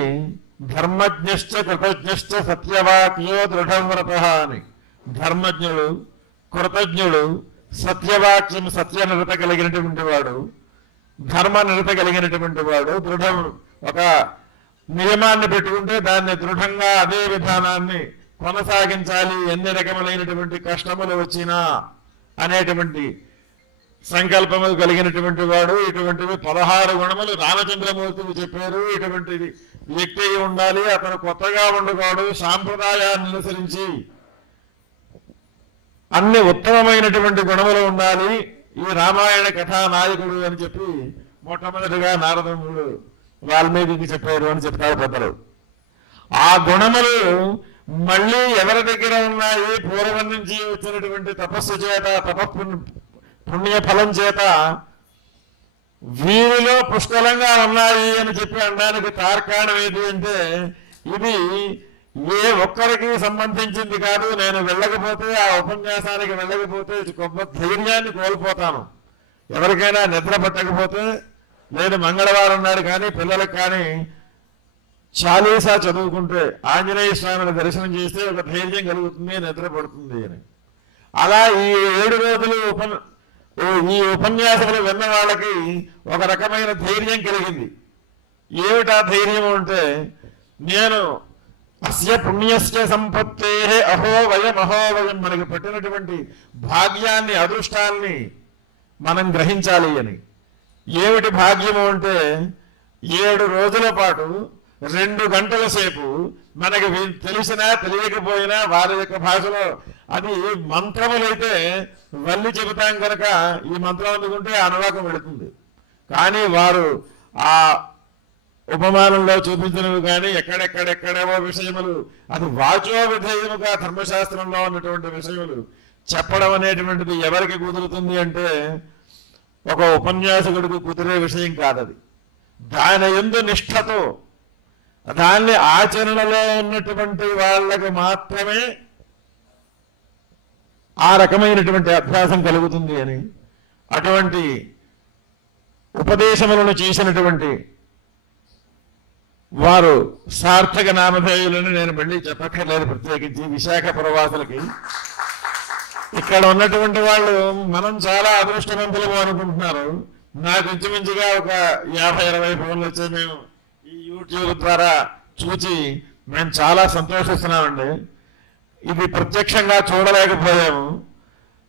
ధర్మజ్ఞశ్చ కృతజ్ఞశ్చ సత్యవాక్యో దృఢవ్రత అని. ధర్మజ్ఞుడు, కృతజ్ఞుడు, సత్యవాక్యం సత్యనిరత కలిగినటువంటి వాడు, ధర్మనిరత కలిగినటువంటి వాడు. దృఢం, ఒక నియమాన్ని పెట్టుకుంటే దాన్ని దృఢంగా అదే విధానాన్ని కొనసాగించాలి, ఎన్ని రకములైనటువంటి కష్టములు వచ్చినా అనేటువంటి సంకల్పము కలిగినటువంటి వాడు. ఇటువంటివి 16 గుణములు రామచంద్రమూర్తికి చెప్పారు. ఇటువంటి వ్యక్తి ఉండాలి, అతను కొత్తగా ఉండకూడదు, సాంప్రదాయాన్ని అనుసరించి అన్ని ఉత్తమమైనటువంటి గుణములు ఉండాలి ఈ రామాయణ కథా నాయకుడు అని చెప్పి మొట్టమొదటిగా నారదుడు వాల్మీకి చెప్పారు అని చెప్తారు పెద్దలు. ఆ గుణములు మళ్ళీ ఎవరి దగ్గర ఉన్నాయి? పూర్వం నుంచి వచ్చినటువంటి తపస్సు చేత, పుణ్య ఫలం చేత వీరిలో పుష్కలంగా ఉన్నాయి అని చెప్పి అనడానికి తార్కాణం ఏది అంటే, ఇది ఏ ఒక్కరికి సంబంధించింది కాదు. నేను వెళ్ళకపోతే, ఆ ఉపన్యాసానికి వెళ్ళకపోతే గొప్ప ధైర్యాన్ని కోల్పోతాను. ఎవరికైనా నిద్ర పట్టకపోతే, లేదు మంగళవారం నాడు కానీ పిల్లలకు కానీ చాలీసా చదువుకుంటే, ఆంజనేయ స్వామిని దర్శనం చేస్తే ఒక ధైర్యం కలుగుతుంది, నిద్ర పడుతుంది అని. అలా ఈ 7 రోజులు ఈ ఉపన్యాసములు విన్న వాళ్ళకి ఒక రకమైన ధైర్యం కలిగింది. ఏమిటా ధైర్యం అంటే, నేను అస్య పుణ్యస్య సంపత్తే అహోవయం మనకి పట్టినటువంటి భాగ్యాన్ని, అదృష్టాన్ని మనం గ్రహించాలి అని. ఏమిటి భాగ్యము అంటే, 7 రోజుల పాటు 2 గంటల సేపు మనకి తెలిసినా తెలియకపోయినా వారి యొక్క భాషలో అది మంత్రములైతే వల్లి చెబుతాం కనుక ఈ మంత్రం అందుకుంటే అనువాకం వెళుతుంది. కానీ వారు ఆ ఉపమానంలో చూపించినవి కానీ ఎక్కడెక్కడెక్కడేవో విషయములు, అది వాచో విధేయముగా ధర్మశాస్త్రంలో ఉన్నటువంటి విషయములు చెప్పడం అనేటువంటిది ఎవరికి కుదురుతుంది అంటే ఒక ఉపన్యాసకుడికి కుదిరే విషయం కాదది. దాని యందు నిష్ఠతో దాన్ని ఆచరణలో ఉన్నటువంటి వాళ్ళకి మాత్రమే ఆ రకమైనటువంటి అభ్యాసం కలుగుతుంది అని. అటువంటి ఉపదేశములను చేసినటువంటి వారు సార్థక నామధేయులని నేను మళ్ళీ చెప్పక్కర్లేదు. ప్రత్యేకించి విశాఖ ప్రవాసులకి ఇక్కడ ఉన్నటువంటి వాళ్ళు మనం చాలా అదృష్టవంతులు అనుకుంటున్నారు. నాకు ఇంచుమించుగా ఒక 50-20 ఫోన్లు వచ్చాయి. మేము ఈ యూట్యూబ్ ద్వారా చూసి మేము చాలా సంతోషిస్తున్నామండి. ఇది ప్రత్యక్షంగా చూడలేకపోయాము.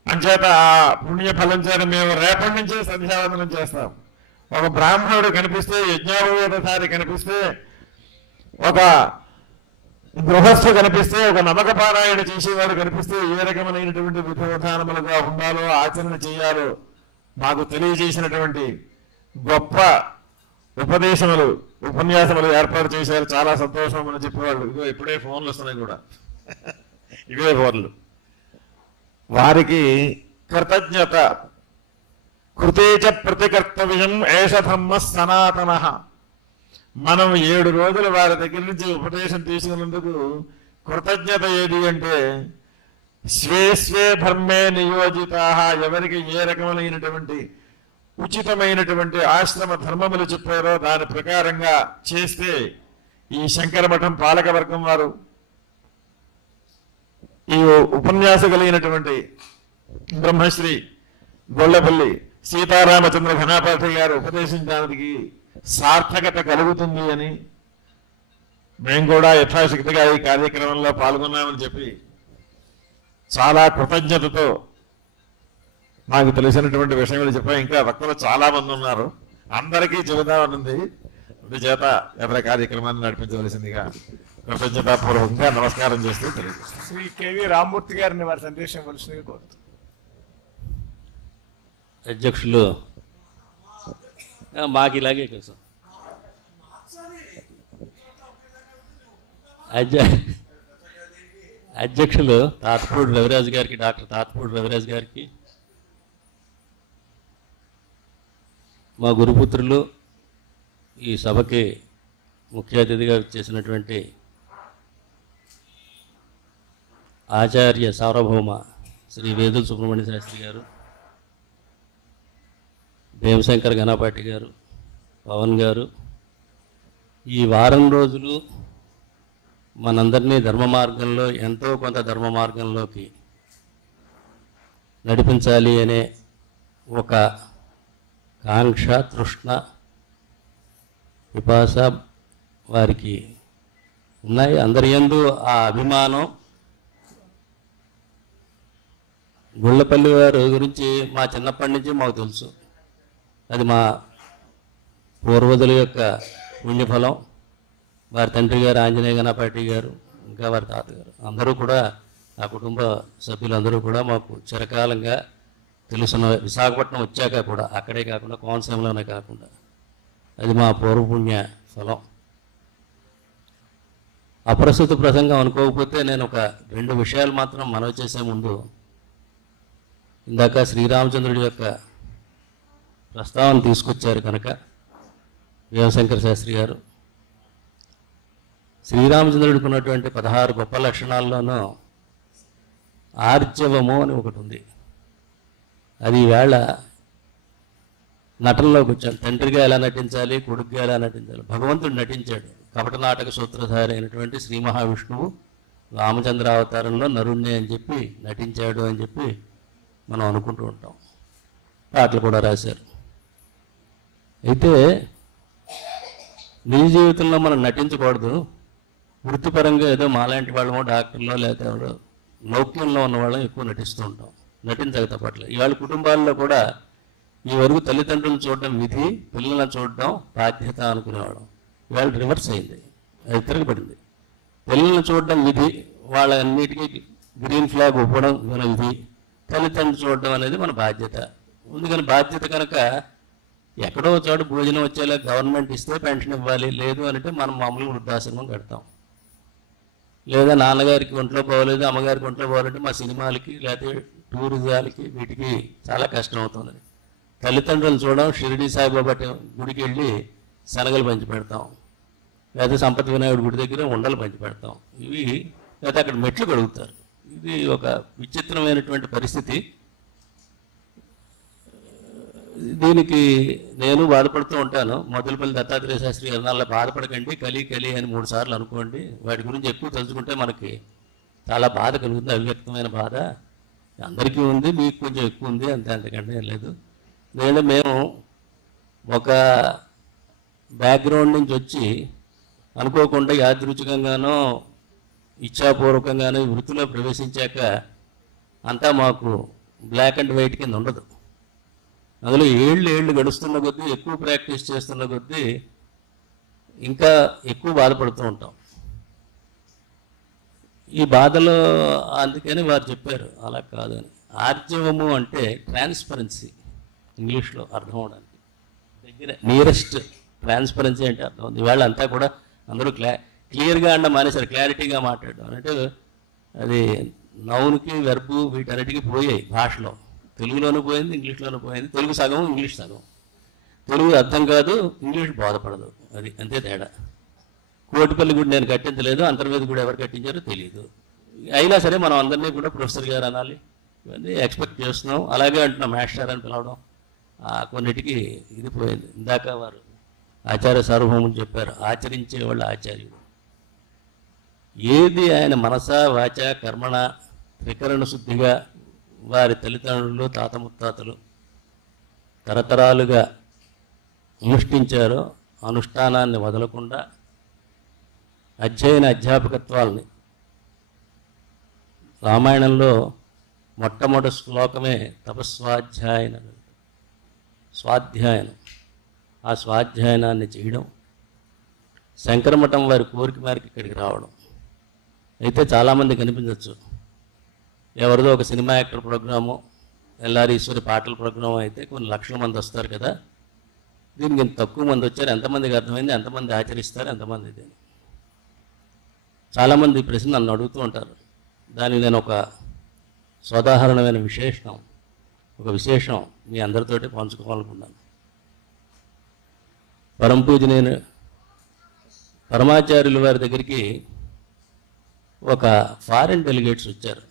అంచేత ఆ పుణ్యఫలం చేత మేము రేపటి నుంచే సంధ్యావందనం చేస్తాం. ఒక బ్రాహ్మణుడు కనిపిస్తే, యజ్ఞోపవేతధారి కనిపిస్తే, ఒక గృహస్థు కనిపిస్తే, ఒక నమ్మకపారాయణ చేసేవాడు కనిపిస్తే ఏ రకమైనటువంటి విధి విధానములుగా ఉండాలో ఆచరణ చేయాలో మాకు తెలియజేసినటువంటి గొప్ప ఉపదేశములు, ఉపన్యాసములు ఏర్పాటు చేశారు. చాలా సంతోషం అని చెప్పేవాళ్ళు. ఇదిగో ఇప్పుడే ఫోన్లు వస్తున్నాయి కూడా, ఇవే ఫోన్లు. వారికి కృతజ్ఞత. కృతేచ ప్రతికర్తవ్యం ఏష ధర్మ సనాతన. మనం 7 రోజులు వారి దగ్గర నుంచి ఉపదేశం తీసుకున్నందుకు కృతజ్ఞత ఏది అంటే, స్వే స్వే ధర్మే నియోజితా, ఎవరికి ఏ రకములైనటువంటి ఉచితమైనటువంటి ఆశ్రమ ధర్మములు చెప్పారో దాని ప్రకారంగా చేస్తే ఈ శంకరమఠం పాలకవర్గం వారు ఈ ఉపన్యాసకులైనటువంటి బ్రహ్మశ్రీ గొల్లపల్లి సీతారామచంద్ర ఘనాపాఠి గారు ఉపదేశించడానికి సార్థకత కలుగుతుంది అని మేము కూడా యథాశక్తిగా ఈ కార్యక్రమంలో పాల్గొన్నామని చెప్పి చాలా కృతజ్ఞతతో నాకు తెలిసినటువంటి విషయాలు చెప్పా. ఇంకా వక్తలు చాలా మంది ఉన్నారు, అందరికీ చెబుదామనుంది. అందుచేత ఎవరి కార్యక్రమాన్ని నడిపించవలసిందిగా కృతజ్ఞతాపూర్వకంగా నమస్కారం చేస్తూ తెలియజేస్తాను. శ్రీ కెవి రామ్మూర్తి గారిని వారి సందేశం వలసిందిగా కోరుతున్నాను. అధ్యక్షులు మాకు ఇలాగే కోసం అధ్యక్షులు తాతపూడి రవిరాజు గారికి, డాక్టర్ తాతపూడి రవిరాజు గారికి, మా గురుపుత్రులు, ఈ సభకి ముఖ్య అతిథిగా చేసినటువంటి ఆచార్య సార్వభౌమ శ్రీ వేదుల సుబ్రహ్మణ్య శాస్త్రి గారు, భీమశంకర్ ఘనపాటి గారు, పవన్ గారు, ఈ వారం రోజులు మనందరినీ ధర్మ మార్గంలో, ఎంతో కొంత ధర్మ మార్గంలోకి నడిపించాలి అనే ఒక కాంక్ష, తృష్ణ, పిపాస వారికి ఉన్నాయి. అందరి యందు ఆ అభిమానం. గుళ్ళపల్లి వారి గురించి మా చిన్నప్పటి నుంచి మాకు తెలుసు. అది మా పూర్వజుల యొక్క పుణ్యఫలం. వారి తండ్రి గారు ఆంజనేయ ఘనపాటి గారు, ఇంకా వారి తాతగారు అందరూ కూడా, ఆ కుటుంబ సభ్యులందరూ కూడా మాకు చిరకాలంగా తెలుసున్న. విశాఖపట్నం వచ్చాక కూడా, అక్కడే కాకుండా కోనసీమలోనే కాకుండా, అది మా పూర్వపుణ్య ఫలం. అప్రస్తుత ప్రసంగం అనుకోకపోతే నేను ఒక 2 విషయాలు మాత్రం మనవి చేసే ముందు, ఇందాక శ్రీరామచంద్రుడి యొక్క ప్రస్తావన తీసుకొచ్చారు కనుక భీమశంకర శాస్త్రి గారు, శ్రీరామచంద్రుడికి ఉన్నటువంటి 16 గొప్ప లక్షణాల్లోనూ ఆర్జవము అని ఒకటి ఉంది. అది ఈవేళ నటనలోకి వచ్చాను. తండ్రిగా ఎలా నటించాలి, కొడుకుగా ఎలా నటించాలి, భగవంతుడు నటించాడు. కపట నాటక సూత్రధారి అయినటువంటి శ్రీ మహావిష్ణువు రామచంద్ర అవతారంలో నరుణ్ణి అని చెప్పి నటించాడు అని చెప్పి మనం అనుకుంటూ ఉంటాం. పాటలు కూడా రాశారు. అయితే నిజ జీవితంలో మనం నటించకూడదు. వృత్తిపరంగా ఏదో మాలాంటి వాళ్ళమో, డాక్టర్లో లేకపోతే ఎవరో లౌక్యంలో ఉన్న వాళ్ళం ఎక్కువ నటిస్తూ ఉంటాం. నటించక తప్పట్లేదు. ఇవాళ కుటుంబాల్లో కూడా ఈ వరకు తల్లిదండ్రులను చూడడం విధి, పిల్లలను చూడడం బాధ్యత అనుకునేవాళ్ళం. ఇవాళ రివర్స్ అయింది, అది తిరగబడింది. పిల్లలను చూడడం విధి, వాళ్ళ అన్నిటికీ గ్రీన్ ఫ్లాగ్ ఇవ్వడం మన విధి. తల్లిదండ్రులు చూడడం అనేది మన బాధ్యత. అందుకని బాధ్యత కనుక ఎక్కడో చోట భోజనం వచ్చేలా గవర్నమెంట్ ఇస్తే పెన్షన్ ఇవ్వాలి, లేదు అంటే మనం మామూలుగా వృద్ధాశ్రమం కడతాం. లేదా నాన్నగారికి ఒంట్లో పోవలేదు, అమ్మగారికి ఒంట్లో పోవాలంటే మా సినిమాలకి లేకపోతే టూరిజాలకి వీటికి చాలా కష్టం అవుతుంది. తల్లిదండ్రులు చూడడం, షిరిడి సాయిబాబా గుడికి వెళ్ళి శనగలు పంచి పెడతాం, లేదా సంపత్ వినాయకుడి గుడి దగ్గర ఉండలు పంచి పెడతాం. ఇవి లేదా అక్కడ మెట్లు కడుగుతారు. ఇది ఒక విచిత్రమైనటువంటి పరిస్థితి. దీనికి నేను బాధపడుతూ ఉంటాను. మొదలుపల్లి దత్తాత్రేయ శాస్త్రి గారు అలా బాధపడకండి, కలి కలి అని 3 సార్లు అనుకోండి. వాటి గురించి ఎక్కువ తలుచుకుంటే మనకి చాలా బాధ కలుగుతుంది, అవ్యక్తమైన బాధ. అందరికీ ఉంది, మీకు కొంచెం ఎక్కువ ఉంది, అంతే, అంతకంటే ఏం లేదు. మేము ఒక బ్యాక్గ్రౌండ్ నుంచి వచ్చి అనుకోకుండా యాదృచ్ఛికంగానో ఇచ్ఛాపూర్వకంగానే ఈ వృత్తిలో ప్రవేశించాక అంతా మాకు బ్లాక్ అండ్ వైట్ కింద ఉండదు. అందులో ఏళ్ళు గడుస్తున్న కొద్దీ, ఎక్కువ ప్రాక్టీస్ చేస్తున్న కొద్దీ ఇంకా ఎక్కువ బాధపడుతూ ఉంటాం. ఈ బాధలో అందుకని వారు చెప్పారు అలా కాదని. ఆర్జవము అంటే ట్రాన్స్పరెన్సీ, ఇంగ్లీష్లో అర్థం అవడానికి దగ్గర నియరెస్ట్ ట్రాన్స్పరెన్సీ అంటే అర్థం ఉంది. ఇవాళ అంతా కూడా అందరూ క్లియర్గా అండ మానేశారు, క్లారిటీగా మాట్లాడడం అంటే అది నౌన్కి వెర్బు వీటన్నిటికీ పోయాయి భాషలో. తెలుగులోనూ పోయింది, ఇంగ్లీష్లోనూ పోయింది. తెలుగు సగం, ఇంగ్లీష్ సగం. తెలుగు అర్థం కాదు, ఇంగ్లీష్ బోధపడదు, అది అంతే తేడా. కోటిపల్లి గుడి నేను కట్టించలేదు, అంతర్వేది కూడా ఎవరు కట్టించారో తెలియదు. అయినా సరే మనం అందరినీ కూడా ప్రొఫెసర్ గారు అనాలి, ఇవన్నీ ఎక్స్పెక్ట్ చేస్తున్నాం. అలాగే అంటున్నాం మాస్టర్ అని పిలవడం, కొన్నిటికి ఇది పోయింది. ఇందాక వారు ఆచార్య సార్వభౌములు చెప్పారు, ఆచరించేవాళ్ళు ఆచార్యుడు. ఏది ఆయన మనస వాచ కర్మణ త్రికరణ శుద్ధిగా వారి తల్లిదండ్రులు తాత ముత్తాతలు తరతరాలుగా అనుష్ఠించారో అనుష్ఠానాన్ని వదలకుండా అధ్యాపకత్వాలని, రామాయణంలో మొట్టమొదటి శ్లోకమే తపస్వాధ్యాయనం, స్వాధ్యాయనం. ఆ స్వాధ్యాయనాన్ని చేయడం, శంకరమఠం వారి కోరిక మేరకు ఇక్కడికి రావడం. అయితే చాలామంది కనిపించవచ్చు, ఎవరిదో ఒక సినిమా యాక్టర్ ప్రోగ్రాము, ఎల్లారీశ్వరి పాటల ప్రోగ్రాము అయితే కొన్ని లక్షల మంది వస్తారు కదా, దీనికి ఇంత తక్కువ మంది వచ్చారు, ఎంతమందికి అర్థమైంది, ఎంతమంది ఆచరిస్తారు, ఎంతమంది ఇది. చాలామంది ఈ ప్రశ్న నన్ను అడుగుతూ ఉంటారు. దానికి నేను ఒక సోదాహరణమైన విశేషం మీ అందరితోటి పంచుకోవాలనుకున్నాను. పరంపూజనీయ పరమాచార్యుల వారి దగ్గరికి ఒక ఫారిన్ డెలిగేట్స్ వచ్చారు,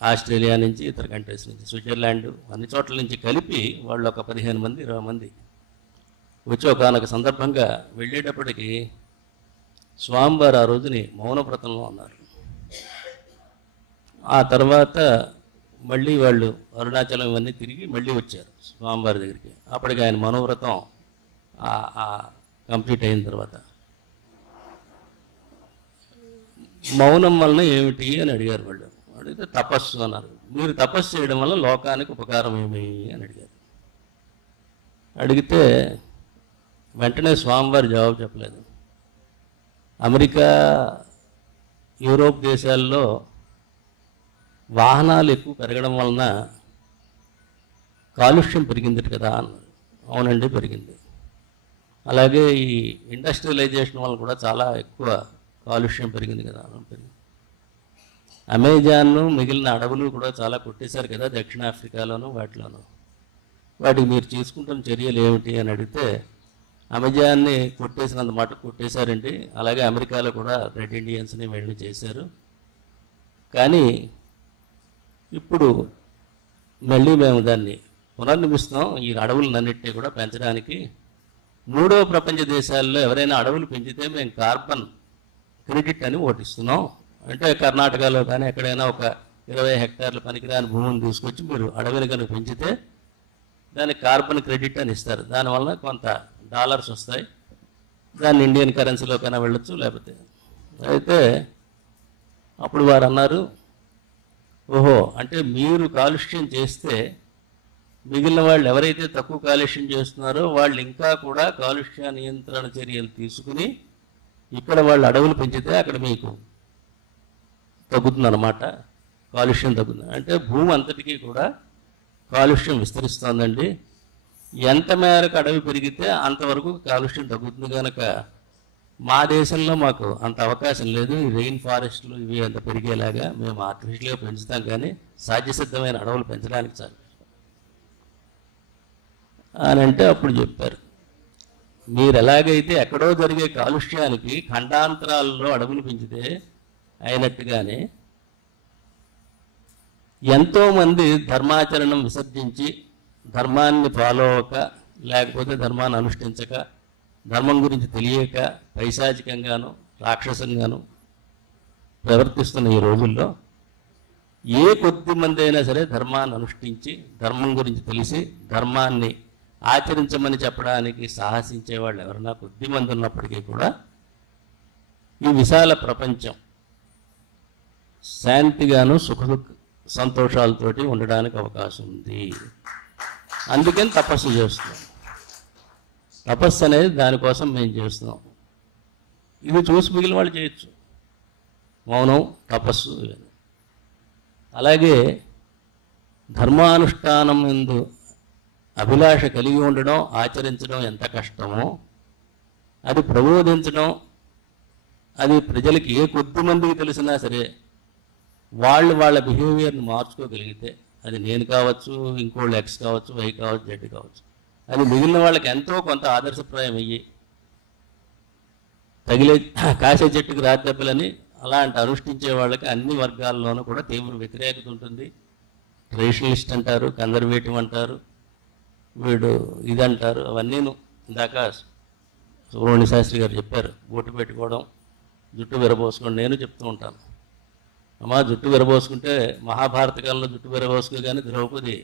ఆస్ట్రేలియా నుంచి, ఇతర కంట్రీస్ నుంచి, స్విట్జర్లాండ్, అన్ని చోట్ల నుంచి కలిపి వాళ్ళు ఒక 15 మంది 20 మంది వచ్చి ఒకనొక సందర్భంగా వెళ్ళేటప్పటికి స్వామివారు ఆ రోజుని మౌనవ్రతంలో ఉన్నారు. ఆ తర్వాత మళ్ళీ వాళ్ళు అరుణాచలం ఇవన్నీ తిరిగి మళ్ళీ వచ్చారు స్వామివారి దగ్గరికి. అప్పటికి ఆయన మనోవ్రతం కంప్లీట్ అయిన తర్వాత మౌనం వలన ఏమిటి అని అడిగారు. వాళ్ళు అడిగితే తపస్సు అన్నారు. మీరు తపస్సు చేయడం వల్ల లోకానికి ఉపకారం ఏమి అని అడిగారు. అడిగితే వెంటనే స్వామివారి జవాబు చెప్పలేదు. అమెరికా, యూరోప్ దేశాల్లో వాహనాలు ఎక్కువ పెరగడం వలన కాలుష్యం పెరిగింది కదా అన్నారు. అవునండి, పెరిగింది. అలాగే ఈ ఇండస్ట్రియలైజేషన్ వల్ల కూడా చాలా ఎక్కువ కాలుష్యం పెరిగింది కదా. అమెజాన్ మిగిలిన అడవులు కూడా చాలా కొట్టేశారు కదా దక్షిణాఫ్రికాలోను వాటిలోను. వాటికి మీరు తీసుకుంటున్న చర్యలు ఏమిటి అని అడిగితే, అమెజాన్ని కొట్టేసినంత మాట కొట్టేశారండి, అలాగే అమెరికాలో కూడా రెడ్ ఇండియన్స్ని వెళ్ళి చేశారు. కానీ ఇప్పుడు మళ్ళీ మేము దాన్ని పునర్నిర్మిస్తున్నాం, ఈ అడవులన్నింటినీ కూడా పెంచడానికి. 3వ ప్రపంచ దేశాల్లో ఎవరైనా అడవులు పెంచితే మేము కార్బన్ క్రెడిట్ అని ఓటిస్తున్నాం. అంటే కర్ణాటకలో కానీ ఎక్కడైనా ఒక 20 హెక్టార్ల పనికిరాని భూమిని తీసుకొచ్చి మీరు అడవిని కనుక పెంచితే దానికి కార్బన్ క్రెడిట్ అని ఇస్తారు. దానివల్ల కొంత డాలర్స్ వస్తాయి, దాన్ని ఇండియన్ కరెన్సీలో కన్నా వెళ్ళొచ్చు లేకపోతే. అయితే అప్పుడు వారు అన్నారు, ఓహో, అంటే మీరు కాలుష్యం చేస్తే మిగిలిన వాళ్ళు ఎవరైతే తక్కువ కాలుష్యం చేస్తున్నారో వాళ్ళు ఇంకా కూడా కాలుష్య నియంత్రణ చర్యలు తీసుకుని ఇక్కడ వాళ్ళు అడవులు పెంచితే అక్కడ మీకు తగ్గుతుందన్నమాట, కాలుష్యం తగ్గుతుంది. అంటే భూమి అంతటికీ కూడా కాలుష్యం విస్తరిస్తుందండి. ఎంత మేరకు అడవి పెరిగితే అంతవరకు కాలుష్యం తగ్గుతుంది కనుక మా దేశంలో మాకు అంత అవకాశం లేదు. ఈ రెయిన్ ఫారెస్ట్లు ఇవి అంత పెరిగేలాగా మేము ఆర్టిఫిషియల్గా పెంచుతాం, కానీ సాధ్యసిద్ధమైన అడవులు పెంచడానికి చాలు అని అంటే అప్పుడు చెప్పారు, మీరు ఎలాగైతే ఎక్కడో జరిగే కాలుష్యానికి ఖండాంతరాల్లో అడవులు పెంచితే అయినట్టుగానే ఎంతోమంది ధర్మాచరణం విసర్జించి ధర్మాన్ని ఫాలో అవ్వక, లేకపోతే ధర్మాన్ని అనుష్ఠించక, ధర్మం గురించి తెలియక పైశాచికంగాను రాక్షసంగాను ప్రవర్తిస్తున్న ఈ రోజుల్లో ఏ కొద్ది మంది అయినా సరే ధర్మాన్ని అనుష్ఠించి ధర్మం గురించి తెలిసి ధర్మాన్ని ఆచరించమని చెప్పడానికి సాహసించే వాళ్ళు ఎవరైనా కొద్ది మంది ఉన్నప్పటికీ కూడా ఈ విశాల ప్రపంచం శాంతిగాను సంతోషాలతోటి ఉండడానికి అవకాశం ఉంది. అందుకని తపస్సు చేస్తున్నాం. తపస్సు అనేది దానికోసం మేము చేస్తున్నాం. ఇది చూసి మిగిలిన వాళ్ళు చేయొచ్చు, మౌనం, తపస్సు. అలాగే ధర్మానుష్ఠానం ఎందు అభిలాష కలిగి ఉండడం, ఆచరించడం ఎంత కష్టమో, అది ప్రబోధించడం, అది ప్రజలకి ఏ కొద్ది మందికి తెలిసినా సరే వాళ్ళ బిహేవియర్ని మార్చుకోగలిగితే, అది నేను కావచ్చు, ఇంకోళ్ళు ఎక్స్ కావచ్చు, వై కావచ్చు, జెడ్ కావచ్చు, అది మిగిలిన వాళ్ళకి ఎంతో కొంత ఆదర్శప్రాయం అయ్యి తగిలే కాసే చెట్టుకు రాద్దెబ్బలని అలాంటి అనుష్ఠించే వాళ్ళకి అన్ని వర్గాల్లోనూ కూడా తీవ్ర వ్యతిరేకత ఉంటుంది. ట్రెడిషనలిస్ట్ అంటారు, కన్జర్వేటివ్ అంటారు, వీడు ఇదంటారు. అవన్నీ ఇందాక సుబ్రహ్మణ్య శాస్త్రి గారు చెప్పారు, బొట్టు పెట్టుకోవడం, జుట్టు విరబోసుకోవడం. నేను చెప్తూ ఉంటాను, అమ్మా జుట్టు విరబోసుకుంటే మహాభారత కాలంలో జుట్టు విరబోసుకోగానే ద్రౌపది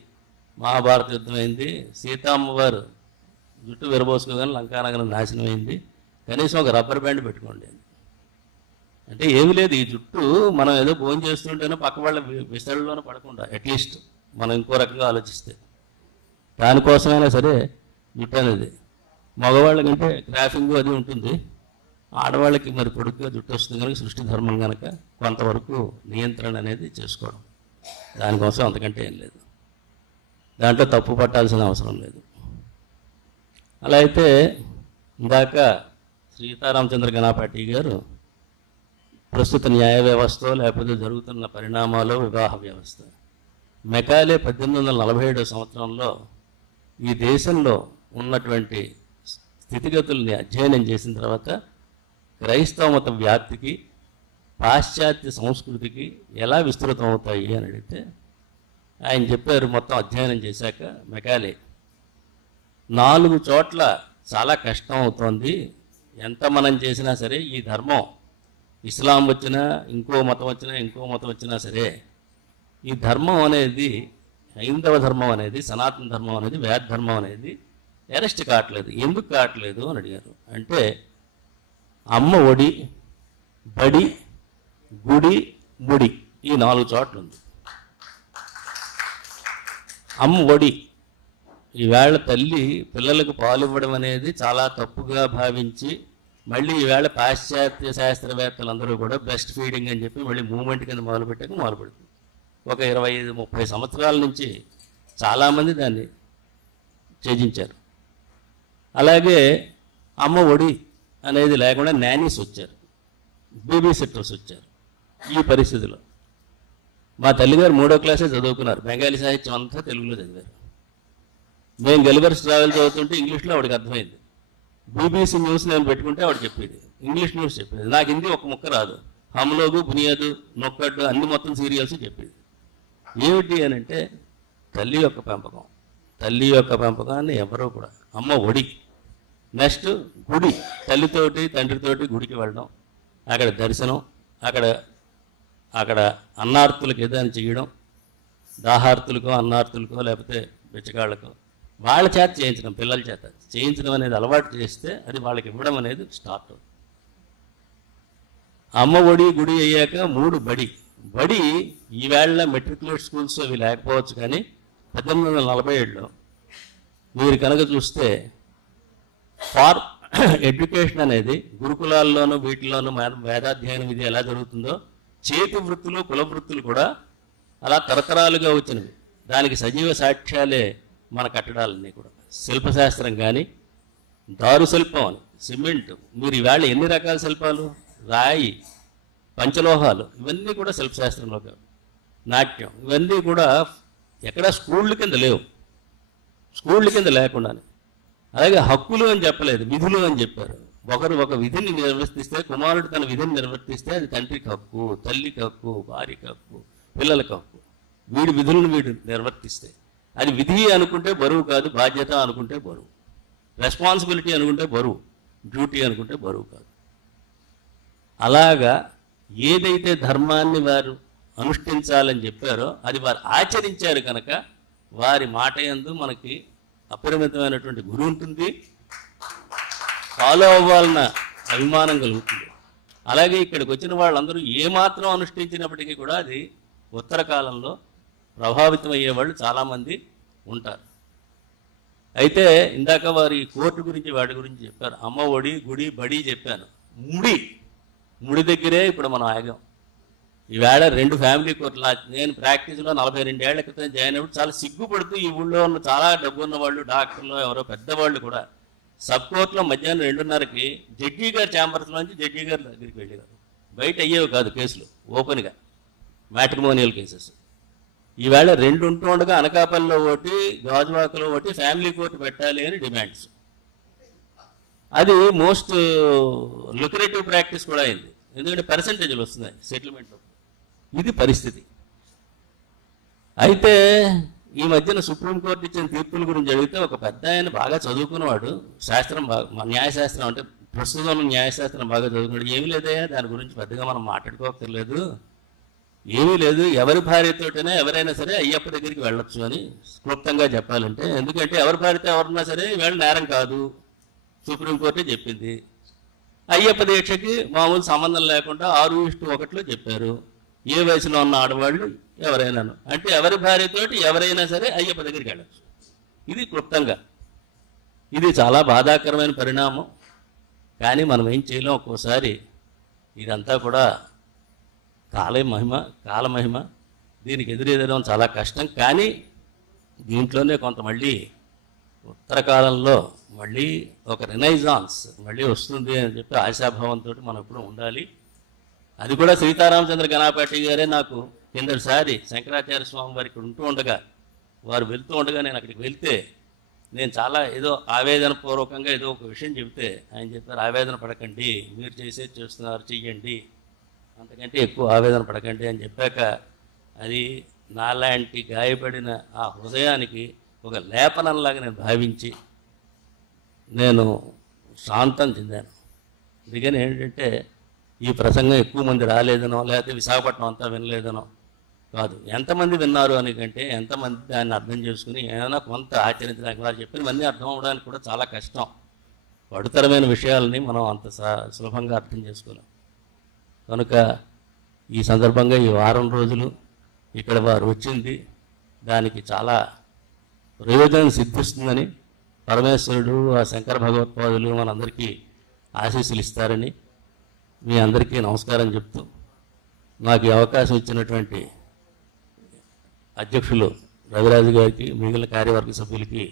మహాభారత యుద్ధం అయింది, సీతామ్మవారు జుట్టు విరబోసుకోగానే లంకానగరం నాశనం అయింది, కనీసం ఒక రబ్బర్ బ్యాండ్ పెట్టుకోండి. అంటే ఏమి లేదు, ఈ జుట్టు మనం ఏదో భోజనం చేస్తుంటేనే పక్క వాళ్ళ విసళ్ళలోనే పడకుండా అట్లీస్ట్ మనం ఇంకో రకంగా ఆలోచిస్తే దానికోసమైనా సరే జుట్టు అనేది మగవాళ్ళకంటే క్రాఫింగ్ అది ఉంటుంది, ఆడవాళ్ళకి మరి పొడుగ్గా జుట్టు వస్తుంది కనుక సృష్టి ధర్మం కనుక కొంతవరకు నియంత్రణ అనేది చేసుకోవడం, దానికోసం అంతకంటే ఏం లేదు, దాంట్లో తప్పు పట్టాల్సిన అవసరం లేదు. అలా అయితే ఇందాక సీతారామచంద్ర గణపాటి గారు ప్రస్తుత న్యాయ వ్యవస్థ లేకపోతే జరుగుతున్న పరిణామాలు, వివాహ వ్యవస్థ, మెకాలే 1847 సంవత్సరంలో ఈ దేశంలో ఉన్నటువంటి స్థితిగతుల్ని అధ్యయనం చేసిన తర్వాత క్రైస్తవ మత వ్యాప్తికి, పాశ్చాత్య సంస్కృతికి ఎలా విస్తృతం అవుతాయి అని అడిగితే ఆయన చెప్పారు, మొత్తం అధ్యయనం చేశాక మెకాలే 4 చోట్ల చాలా కష్టం అవుతోంది, ఎంత మనం చేసినా సరే ఈ ధర్మం ఇస్లాం వచ్చినా, ఇంకో మతం వచ్చినా సరే ఈ ధర్మం అనేది, హైందవ ధర్మం అనేది, సనాతన ధర్మం అనేది, వేద ధర్మం అనేది అరెస్ట్ కావట్లేదు. ఎందుకు కావట్లేదు అని అడిగారు. అంటే అమ్మ ఒడి, బడి, గుడి, ముడి, ఈ 4 చోట్ల ఉంది. అమ్మ ఒడి, ఈవేళ తల్లి పిల్లలకు పాలు ఇవ్వడం అనేది చాలా తప్పుగా భావించి మళ్ళీ ఈవేళ పాశ్చాత్య శాస్త్రవేత్తలందరూ కూడా బ్రెస్ట్ ఫీడింగ్ అని చెప్పి మళ్ళీ మూమెంట్ కింద మొదలుపెడుతుంది. ఒక 25-30 సంవత్సరాల నుంచి చాలామంది దాన్ని త్యజించారు. అలాగే అమ్మ ఒడి అనేది లేకుండా నానీస్ వచ్చారు, బేబీ సిట్టర్స్ వచ్చారు. ఈ పరిస్థితిలో మా తల్లిగారు 3వ క్లాసే చదువుకున్నారు, బెంగాలీ సాహిత్యం అంతా తెలుగులో చదివారు. మేము గలివర్స్ ట్రావెల్ చదువుతుంటే ఇంగ్లీష్లో ఆవిడకి అర్థమైంది. బీబీసీ న్యూస్ నేను పెట్టుకుంటే ఆవిడ చెప్పేది, ఇంగ్లీష్ న్యూస్ చెప్పేది. నాకు హిందీ ఒక ముక్క రాదు, హమ్లోగు, బునియాదు, నొక్కడ్డు అన్ని మొత్తం సీరియల్స్ చెప్పేది. ఏమిటి అని అంటే తల్లి యొక్క పెంపకాన్ని ఎవరో కూడా, అమ్మ ఒడి. నెక్స్ట్ గుడి, తల్లితోటి తండ్రితోటి గుడికి వెళ్ళడం, అక్కడ దర్శనం, అక్కడ అన్నార్తులకు ఏదైనా చేయడం, దాహార్తులకో అన్నార్తులకో లేకపోతే బిచ్చగాళ్ళకో వాళ్ళ చేత చేయించడం, పిల్లల చేత చేయించడం అనేది అలవాటు చేస్తే అది వాళ్ళకి ఇవ్వడం అనేది స్టార్ట్ అవుతుంది. అమ్మ ఒడి, గుడి అయ్యాక 3 బడి. ఈవేళ మెట్రికులేట్ స్కూల్స్ అవి లేకపోవచ్చు, కానీ 1847లో మీరు కనుక చూస్తే ఫార్ ఎడ్యుకేషన్ అనేది గురుకులాల్లోనూ వీటిల్లోనూ వేదాధ్యయనం ఇది ఎలా జరుగుతుందో, చేతి వృత్తులు, కుల వృత్తులు కూడా అలా తరతరాలుగా వచ్చినవి. దానికి సజీవ సాక్ష్యాలే మన కట్టడాలన్నీ కూడా. శిల్పశాస్త్రం కానీ, దారు శిల్పం అని, సిమెంట్, మీరు ఈవేళ ఎన్ని రకాల శిల్పాలు, రాయి, పంచలోహాలు, ఇవన్నీ కూడా శిల్పశాస్త్రంలో కాదు. నాట్యం, ఇవన్నీ కూడా ఎక్కడ స్కూళ్ళ కింద లేవు, స్కూళ్ళ కింద లేకుండానే. అలాగే హక్కులు అని చెప్పలేదు, విధులు అని చెప్పారు. ఒకరు ఒక విధిని నిర్వర్తిస్తే, కుమారుడు తన విధిని నిర్వర్తిస్తే అది తండ్రికి హక్కు, తల్లికి హక్కు, భార్యకి హక్కు, పిల్లలకు హక్కు. వీడి విధులను వీడు నిర్వర్తిస్తే అది విధి అనుకుంటే బరువు కాదు, బాధ్యత అనుకుంటే బరువు, రెస్పాన్సిబిలిటీ అనుకుంటే బరువు, డ్యూటీ అనుకుంటే బరువు కాదు. అలాగా ఏదైతే ధర్మాన్ని వారు అనుష్ఠించాలని చెప్పారో అది వారు ఆచరించారు కనుక వారి మాట యందు మనకి అపరిమితమైనటువంటి గురి ఉంటుంది, ఫాలో అవ్వాలన్న అభిమానం కలుగుతుంది. అలాగే ఇక్కడికి వచ్చిన వాళ్ళందరూ ఏమాత్రం అనుష్ఠించినప్పటికీ కూడా అది ఉత్తర కాలంలో ప్రభావితం అయ్యేవాళ్ళు చాలామంది ఉంటారు. అయితే ఇందాక వారి కోర్టు గురించి వాటి గురించి చెప్పారు. అమ్మ ఒడి, గుడి, బడి చెప్పాను. ముడి దగ్గరే ఇప్పుడు మనం ఆగాం. ఈవేళ 2 ఫ్యామిలీ కోర్టులు. నేను ప్రాక్టీస్లో 42 ఏళ్ల క్రితం జాయిన్ అయినప్పుడు చాలా సిగ్గుపడుతూ ఈ ఊళ్ళో ఉన్న చాలా డబ్బున్న వాళ్ళు, డాక్టర్లు, ఎవరో పెద్దవాళ్ళు కూడా సబ్ కోర్టులో మధ్యాహ్నం 2:30కి జడ్జి గారి ఛాంబర్స్లోంచి జడ్జి గారి దగ్గరికి వెళ్ళేవారు. బయట అయ్యేవి కాదు కేసులు, ఓపెన్గా మ్యాట్రిమోనియల్ కేసెస్. ఈవేళ 2 ఉంటూ ఉండగా అనకాపల్లిలో ఒకటి, గాజువాకలో ఒకటి ఫ్యామిలీ కోర్టు పెట్టాలి అని డిమాండ్స్. అది మోస్ట్ లుక్రేటివ్ ప్రాక్టీస్ కూడా అయింది. ఎందుకంటే పర్సంటేజ్లు వస్తున్నాయి సెటిల్మెంట్. ఇది పరిస్థితి. అయితే ఈ మధ్యన సుప్రీంకోర్టు ఇచ్చిన తీర్పుల గురించి అడిగితే ఒక పెద్ద ఆయన బాగా చదువుకున్నవాడు, శాస్త్రం బాగా, న్యాయశాస్త్రం అంటే ప్రస్తుతం న్యాయశాస్త్రం బాగా చదువుకున్నాడు. ఏమీ లేదయ్యా దాని గురించి పెద్దగా మనం మాట్లాడుకోక్కర్లేదు, ఏమీ లేదు, ఎవరి భార్యతోటైనా ఎవరైనా సరే అయ్యప్ప దగ్గరికి వెళ్ళొచ్చు అని క్లుప్తంగా చెప్పాలంటే. ఎందుకంటే ఎవరి భార్యతో ఎవరన్నా సరే వీళ్ళ నేరం కాదు, సుప్రీంకోర్టే చెప్పింది. అయ్యప్ప దీక్షకి మామూలు సంబంధం లేకుండా 6:1లో చెప్పారు. ఏ వయసులో ఉన్న ఆడవాళ్ళు ఎవరైనాను అంటే ఎవరి భార్యతోటి ఎవరైనా సరే అయ్యప్ప దగ్గరికి వెళ్ళచ్చు. ఇది క్లుప్తంగా. ఇది చాలా బాధాకరమైన పరిణామం. కానీ మనం ఏం చేయలేం. ఒక్కోసారి ఇదంతా కూడా కాలమహిమ. దీనికి ఎదురెదడం చాలా కష్టం. కానీ దీంట్లోనే కొంత మళ్ళీ ఉత్తర కాలంలో మళ్ళీ ఒక రినైజాన్స్ మళ్ళీ వస్తుంది అని చెప్పి ఆశాభావంతో మనం ఎప్పుడు ఉండాలి. అది కూడా సీతారామచంద్ర గణపాటి గారే నాకు కిందటిసారి శంకరాచార్య స్వామి వారి ఇక్కడ ఉంటూ ఉండగా, వారు వెళ్తూ ఉండగా నేను అక్కడికి వెళ్తే నేను చాలా ఏదో ఆవేదనపూర్వకంగా ఏదో ఒక విషయం చెబితే ఆయన చెప్పారు, ఆవేదన పడకండి, మీరు చేస్తున్నారు చెయ్యండి, అంతకంటే ఎక్కువ ఆవేదన పడకండి అని చెప్పాక అది నాలాంటి గాయపడిన ఆ హృదయానికి ఒక లేపనంలాగా నేను భావించి నేను శాంతం చెందాను. అందుకని ఏంటంటే ఈ ప్రసంగం ఎక్కువ మంది రాలేదనో లేకపోతే విశాఖపట్నం అంతా వినలేదనో కాదు, ఎంతమంది విన్నారు అని కంటే ఎంతమంది దాన్ని అర్థం చేసుకుని ఏమైనా కొంత ఆచరించడానికి, వారు చెప్పినవన్నీ అర్థం అవ్వడానికి కూడా చాలా కష్టం. పడుతరమైన విషయాలని మనం అంత సులభంగా అర్థం చేసుకోలేం. కనుక ఈ సందర్భంగా ఈ వారం రోజులు ఇక్కడ వారు వచ్చింది దానికి చాలా ప్రయోజనం సిద్ధిస్తుందని, పరమేశ్వరుడు ఆ శంకర భగవత్పాదులు మనందరికీ ఆశీస్సులు ఇస్తారని మీ అందరికీ నమస్కారం చెప్తూ, నాకు ఈ అవకాశం ఇచ్చినటువంటి అధ్యక్షులు రవిరాజు గారికి, మిగిలిన కార్యవర్గ సభ్యులకి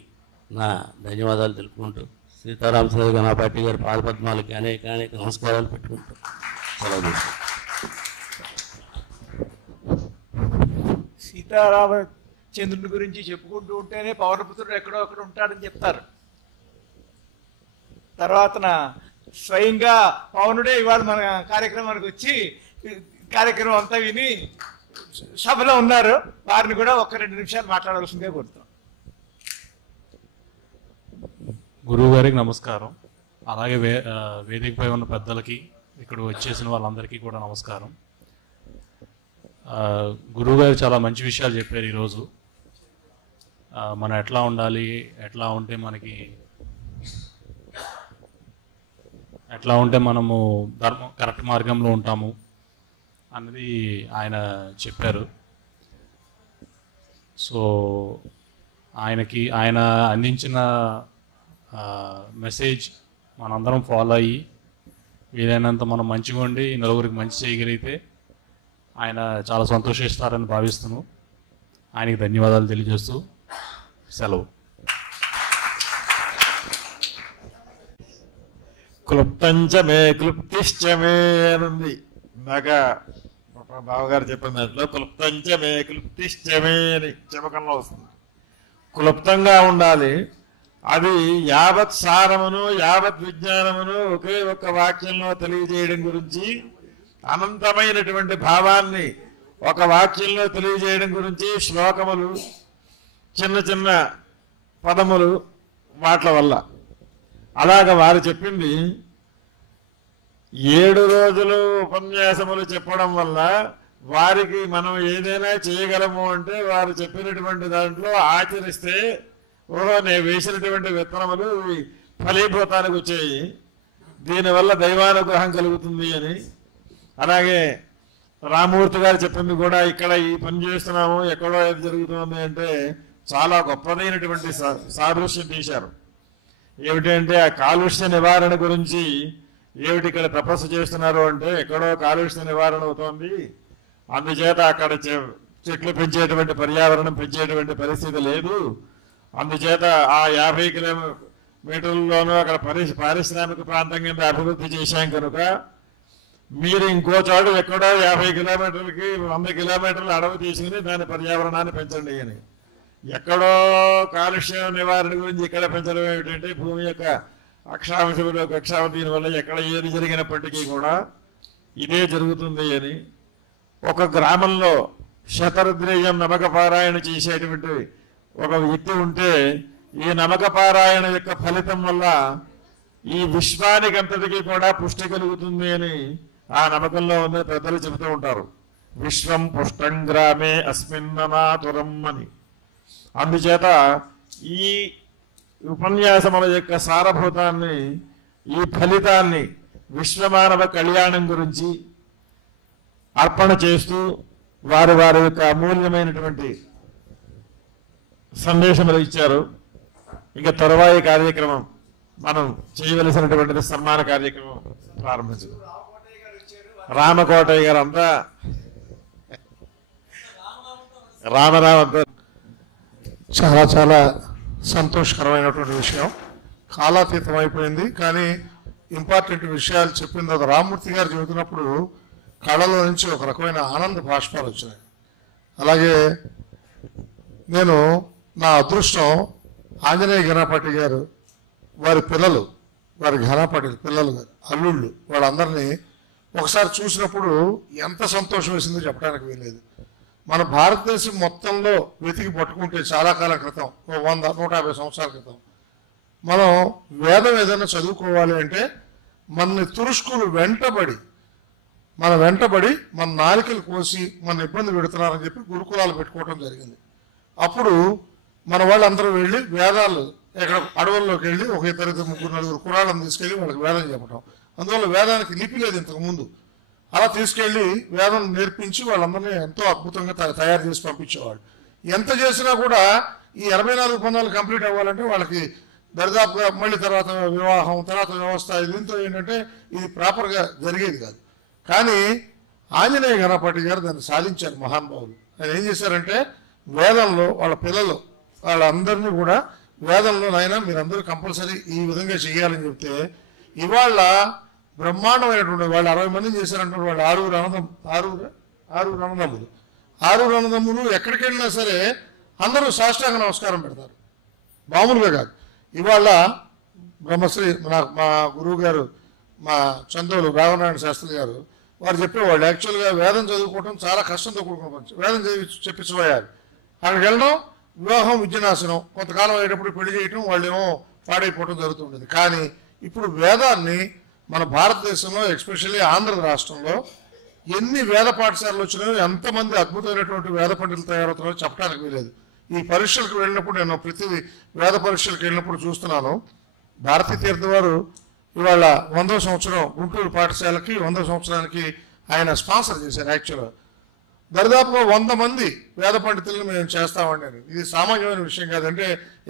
నా ధన్యవాదాలు తెలుపుకుంటూ, సీతారామచంద్ర గణపాటి గారి పాదపద్మాలకి అనేక నమస్కారాలు పెట్టుకుంటూ సెలవు తీసుకుంటాను. సీతారామచంద్రుడి గురించి చెప్పుకుంటూ ఉంటేనే పౌరపుత్రుడు ఎక్కడో అక్కడ ఉంటాడని చెప్తారు. తర్వాతన స్వయంగా పవనుడే ఇవాళ మన కార్యక్రమానికి వచ్చి కార్యక్రమం అంతా విని సభలో ఉన్నారు. వారిని కూడా 1-2 నిమిషాలు మాట్లాడాల్సిందే కోరుతాం. గురువు గారికి నమస్కారం. అలాగే వేదికపై ఉన్న పెద్దలకి, ఇక్కడ వచ్చేసిన వాళ్ళందరికీ కూడా నమస్కారం. గురువు గారు చాలా మంచి విషయాలు చెప్పారు ఈరోజు. మనం ఎట్లా ఉండాలి, ఎట్లా ఉంటే మనము కరెక్ట్ మార్గంలో ఉంటాము అన్నది ఆయన చెప్పారు. సో ఆయన అందించిన మెసేజ్ మనందరం ఫాలో అయ్యి వీలైనంత మనం మంచిగా ఉండి నలుగురికి మంచి చేయగలిగితే ఆయన చాలా సంతోషిస్తారని భావిస్తున్నాను. ఆయనకి ధన్యవాదాలు తెలియజేస్తూ సెలవు. క్లుప్తంచమే క్లుప్తిష్టమే అనుంది. ఇందాక బావగారు చెప్పిన దాంట్లో క్లుప్తంచమే క్లుప్తిష్టమే అని చెమకంలో వస్తుంది. క్లుప్తంగా ఉండాలి. అది యావత్ సారమును యావత్ విజ్ఞానమును ఒకే ఒక్క వాక్యంలో తెలియజేయడం గురించి, అనంతమైనటువంటి భావాన్ని ఒక వాక్యంలో తెలియజేయడం గురించి శ్లోకములు, చిన్న చిన్న పదములు వాట్ల వల్ల. అలాగ వారు చెప్పింది 7 రోజులు ఉపన్యాసములు చెప్పడం వల్ల వారికి మనం ఏదైనా చేయగలము అంటే వారు చెప్పినటువంటి దాంట్లో ఆచరిస్తే నేను వేసినటువంటి విత్తనములు ఫలీభూతానికి వచ్చాయి, దీనివల్ల దైవానుగ్రహం కలుగుతుంది అని అలాగే రామమూర్తి గారు చెప్పింది కూడా ఇక్కడ ఈ పని చేస్తున్నాము ఎక్కడో ఏది జరుగుతుంది అంటే చాలా గొప్పదైనటువంటి సాదృశ్యం తీశారు. ఏమిటంటే ఆ కాలుష్య నివారణ గురించి ఏమిటి ఇక్కడ తపస్సు చేస్తున్నారు అంటే ఎక్కడో కాలుష్య నివారణ అవుతోంది, అందుచేత అక్కడ చెట్లు పెంచేటువంటి పర్యావరణం పెంచేటువంటి పరిస్థితి లేదు, అందుచేత ఆ 50 కిలోమీటర్లలోనూ అక్కడ పారిశ్రామిక ప్రాంతం కింద అభివృద్ధి చేశాం కనుక మీరు ఇంకో చోట ఎక్కడో 50 కిలోమీటర్లకి 100 కిలోమీటర్లు అడవి తీసుకుని దాని పర్యావరణాన్ని పెంచండి అని. ఎక్కడో కాలుష్య నివారణ గురించి ఇక్కడ పెంచడం ఏమిటంటే భూమి యొక్క అక్షాంశంలో దీని వల్ల ఎక్కడ ఏది జరిగినప్పటికీ కూడా ఇదే జరుగుతుంది అని. ఒక గ్రామంలో శతరుద్రేయం నమక పారాయణ చేసేటువంటి ఒక వ్యక్తి ఉంటే ఈ నమక పారాయణ యొక్క ఫలితం వల్ల ఈ విశ్వానికి అంతటికీ కూడా పుష్టి కలుగుతుంది అని ఆ నమ్మకంలో ఉన్న పెద్దలు చెబుతూ ఉంటారు. విశ్వం పుష్టం గ్రామే అస్మిన్ననాతురం అని. అందుచేత ఈ ఉపన్యాసముల యొక్క సారభూతాన్ని, ఈ ఫలితాన్ని విశ్వమానవ కళ్యాణం గురించి అర్పణ చేస్తూ వారి వారి యొక్క అమూల్యమైనటువంటి సందేశములు ఇచ్చారు. ఇక తరువాయి కార్యక్రమం మనం చేయవలసినటువంటి సన్మాన కార్యక్రమం ప్రారంభించారు. రామకోటయ్య గారు అంతా రామరామంతా చాలా చాలా సంతోషకరమైనటువంటి విషయం. కాలాతీతం అయిపోయింది, కానీ ఇంపార్టెంట్ విషయాలు చెప్పిన తర్వాత రామమూర్తి గారు చెబుతున్నప్పుడు కళలో నుంచి ఒక రకమైన ఆనంద భాష్పాలు వచ్చినాయి. అలాగే నేను నా అదృష్టం ఆంజనేయ ఘనపాటి గారు వారి పిల్లలు, వారి ఘనపాటి పిల్లలు అల్లుళ్ళు వాళ్ళందరినీ ఒకసారి చూసినప్పుడు ఎంత సంతోషం వేసిందో చెప్పడానికి వీల్లేదు. మన భారతదేశం మొత్తంలో వెతికి పట్టుకుంటే చాలా కాలం క్రితం 100-150 సంవత్సరాల క్రితం మనం వేదం ఏదైనా చదువుకోవాలి అంటే మనని తురుష్కులు వెంటబడి మన నాలికలు కోసి మన ఇబ్బంది పెడుతున్నారని చెప్పి గురుకులాలు పెట్టుకోవడం జరిగింది. అప్పుడు మన వాళ్ళందరూ వెళ్ళి వేదాలు ఎక్కడ అడవుల్లోకి వెళ్ళి ఒక 2-3-4 కురాలను తీసుకెళ్ళి వాళ్ళకి వేదం చెప్పడం. అందువల్ల వేదానికి లిపి లేదు ఇంతకుముందు. అలా తీసుకెళ్ళి వేదం నేర్పించి వాళ్ళందరినీ ఎంతో అద్భుతంగా తయారు చేసి పంపించేవాళ్ళు. ఎంత చేసినా కూడా ఈ 84 పన్నాలు కంప్లీట్ అవ్వాలంటే వాళ్ళకి దరిదాపుగా మళ్ళీ తర్వాత వివాహం, తర్వాత వ్యవస్థ, దీంతో ఏంటంటే ఇది ప్రాపర్గా జరిగేది కాదు. కానీ ఆంజనేయ ఘనపాటి గారు దాన్ని సాధించారు మహానుభావులు. ఆయన ఏం చేశారంటే వేదంలో వాళ్ళ పిల్లలు వాళ్ళందరినీ కూడా వేదంలో నాయన మీరందరూ కంపల్సరీ ఈ విధంగా చేయాలని చెప్తే ఇవాళ బ్రహ్మాండమైనటువంటి వాళ్ళు 60 మందిని చేశారంటే వాళ్ళు 6 అన్నదమ్ములు ఎక్కడికి వెళ్ళినా సరే అందరూ సాష్టాంగ నమస్కారం పెడతారు, మామూలుగా కాదు. ఇవాళ బ్రహ్మశ్రీ మా గురువు గారు మా చందోలు రాఘవనారాయణ శాస్త్రి గారు వారు చెప్పేవాళ్ళు యాక్చువల్గా వేదం చదువుకోవడం చాలా కష్టంతో కూడుకున్న పని. వేదం చెప్పించిపోయారు, అక్కడికి వెళ్ళడం వివాహం విద్యనాశనం, కొంతకాలం అయ్యేటప్పుడు పెళ్లి చేయటం వాళ్ళేమో పాడైపోవడం జరుగుతుండేది. కానీ ఇప్పుడు వేదాన్ని మన భారతదేశంలో ఎస్పెషల్లీ ఆంధ్ర రాష్ట్రంలో ఎన్ని వేద పాఠశాలలు వచ్చినాయో, ఎంతమంది అద్భుతమైనటువంటి వేద పండితులు తయారవుతున్నారో చెప్పడానికి వీలేదు. ఈ పరీక్షలకు వెళ్ళినప్పుడు నేను ప్రతి వేద పరీక్షలకు వెళ్ళినప్పుడు చూస్తున్నాను. భారతీ తీర్థ వారు ఇవాళ 100వ సంవత్సరం గుంటూరు పాఠశాలకి 100వ సంవత్సరానికి ఆయన స్పాన్సర్ చేశారు. యాక్చువల్గా దరిదాపుగా 100 మంది వేద పండితులను మేము చేస్తామండి. ఇది సామాన్యమైన విషయం కాదంటే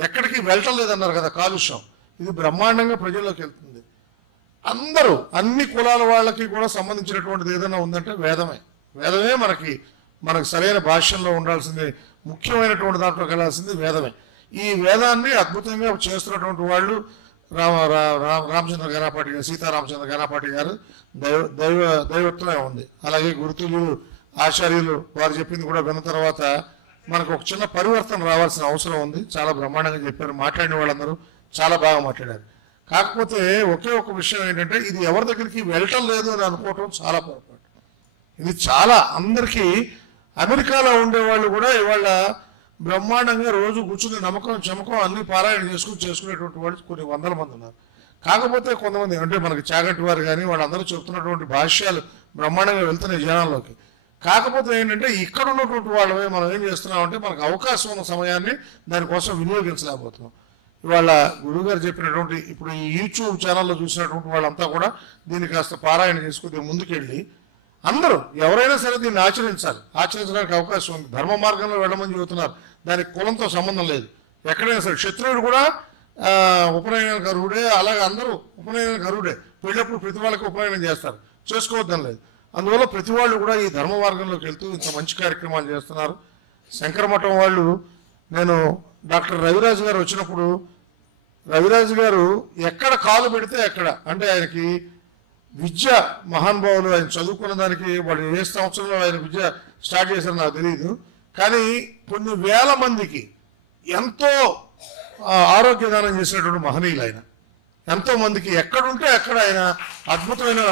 ఎక్కడికి వెళ్ళటం లేదన్నారు కదా కాలుష్యం, ఇది బ్రహ్మాండంగా ప్రజల్లోకి వెళ్తుంది. అందరూ అన్ని కులాల వాళ్ళకి కూడా సంబంధించినటువంటిది ఏదైనా ఉందంటే వేదమే మనకి సరైన భాష్యంలో ఉండాల్సింది, ముఖ్యమైనటువంటి దాంట్లో వెళ్ళాల్సింది వేదమే. ఈ వేదాన్ని అద్భుతంగా చేస్తున్నటువంటి వాళ్ళు రామచంద్ర ఘనపాటి గారు, సీతారామచంద్ర ఘనపాటి గారు దైవత్వమే ఉంది. అలాగే గురుతులు ఆచార్యులు వారు చెప్పింది కూడా విన్న తర్వాత మనకు ఒక చిన్న పరివర్తన రావాల్సిన అవసరం ఉంది. చాలా బ్రహ్మాండంగా చెప్పారు, మాట్లాడిన వాళ్ళందరూ చాలా బాగా మాట్లాడారు. కాకపోతే ఒకే ఒక విషయం ఏంటంటే ఇది ఎవరి దగ్గరికి వెళ్ళటం లేదు అని అనుకోవటం చాలా పొరపాటు. ఇది చాలా అందరికీ అమెరికాలో ఉండేవాళ్ళు కూడా ఇవాళ బ్రహ్మాండంగా రోజు కూర్చుని నమ్మకం చమకం అన్ని పారాయణ చేసుకునేటువంటి వాళ్ళు కొన్ని 100 మంది ఉన్నారు. కాకపోతే కొంతమంది అంటే మనకి చాగంటి వారు కానీ వాళ్ళందరూ చెప్తున్నటువంటి భాష్యాలు బ్రహ్మాండంగా వెళ్తున్నాయి జనాల్లోకి. కాకపోతే ఏంటంటే ఇక్కడ ఉన్నటువంటి వాళ్ళమే మనం ఏం చేస్తున్నామంటే మనకు అవకాశం ఉన్న సమయాన్ని దానికోసం వినియోగించలేకపోతున్నాం. ఇవాళ గురువుగారు చెప్పినటువంటి ఇప్పుడు ఈ యూట్యూబ్ ఛానల్లో చూసినటువంటి వాళ్ళంతా కూడా దీన్ని కాస్త పారాయణ చేసుకుని ముందుకెళ్ళి అందరూ ఎవరైనా సరే దీన్ని ఆచరించడానికి అవకాశం ఉంది. ధర్మ మార్గంలో వెళ్ళమని చెబుతున్నారు. దానికి కులంతో సంబంధం లేదు. ఎక్కడైనా సరే క్షత్రియుడు కూడా ఉపనయనానికి అర్హుడే, అలాగే అందరూ ఉపనయనానికి అర్హుడే. పెళ్ళప్పుడు ప్రతి వాళ్ళకి ఉపనయనం చేస్తారు, చేసుకోవద్దని లేదు. అందువల్ల ప్రతి వాళ్ళు కూడా ఈ ధర్మ మార్గంలోకి వెళ్తూ ఇంత మంచి కార్యక్రమాలు చేస్తున్నారు. శంకర మఠం వాళ్ళు, నేను డాక్టర్ రవిరాజు గారు వచ్చినప్పుడు రవిరాజు గారు ఎక్కడ కాలు పెడితే అక్కడ, అంటే ఆయనకి విద్య మహానుభావులు, ఆయన చదువుకున్న దానికి వాళ్ళు ఏ సంవత్సరంలో ఆయన విద్య స్టార్ట్ చేశారో నాకు తెలియదు, కానీ కొన్ని వేల మందికి ఎంతో ఆరోగ్య దానం చేసినటువంటి మహనీయులు ఆయన. ఎంతో మందికి ఎక్కడుంటే అక్కడ ఆయన అద్భుతమైన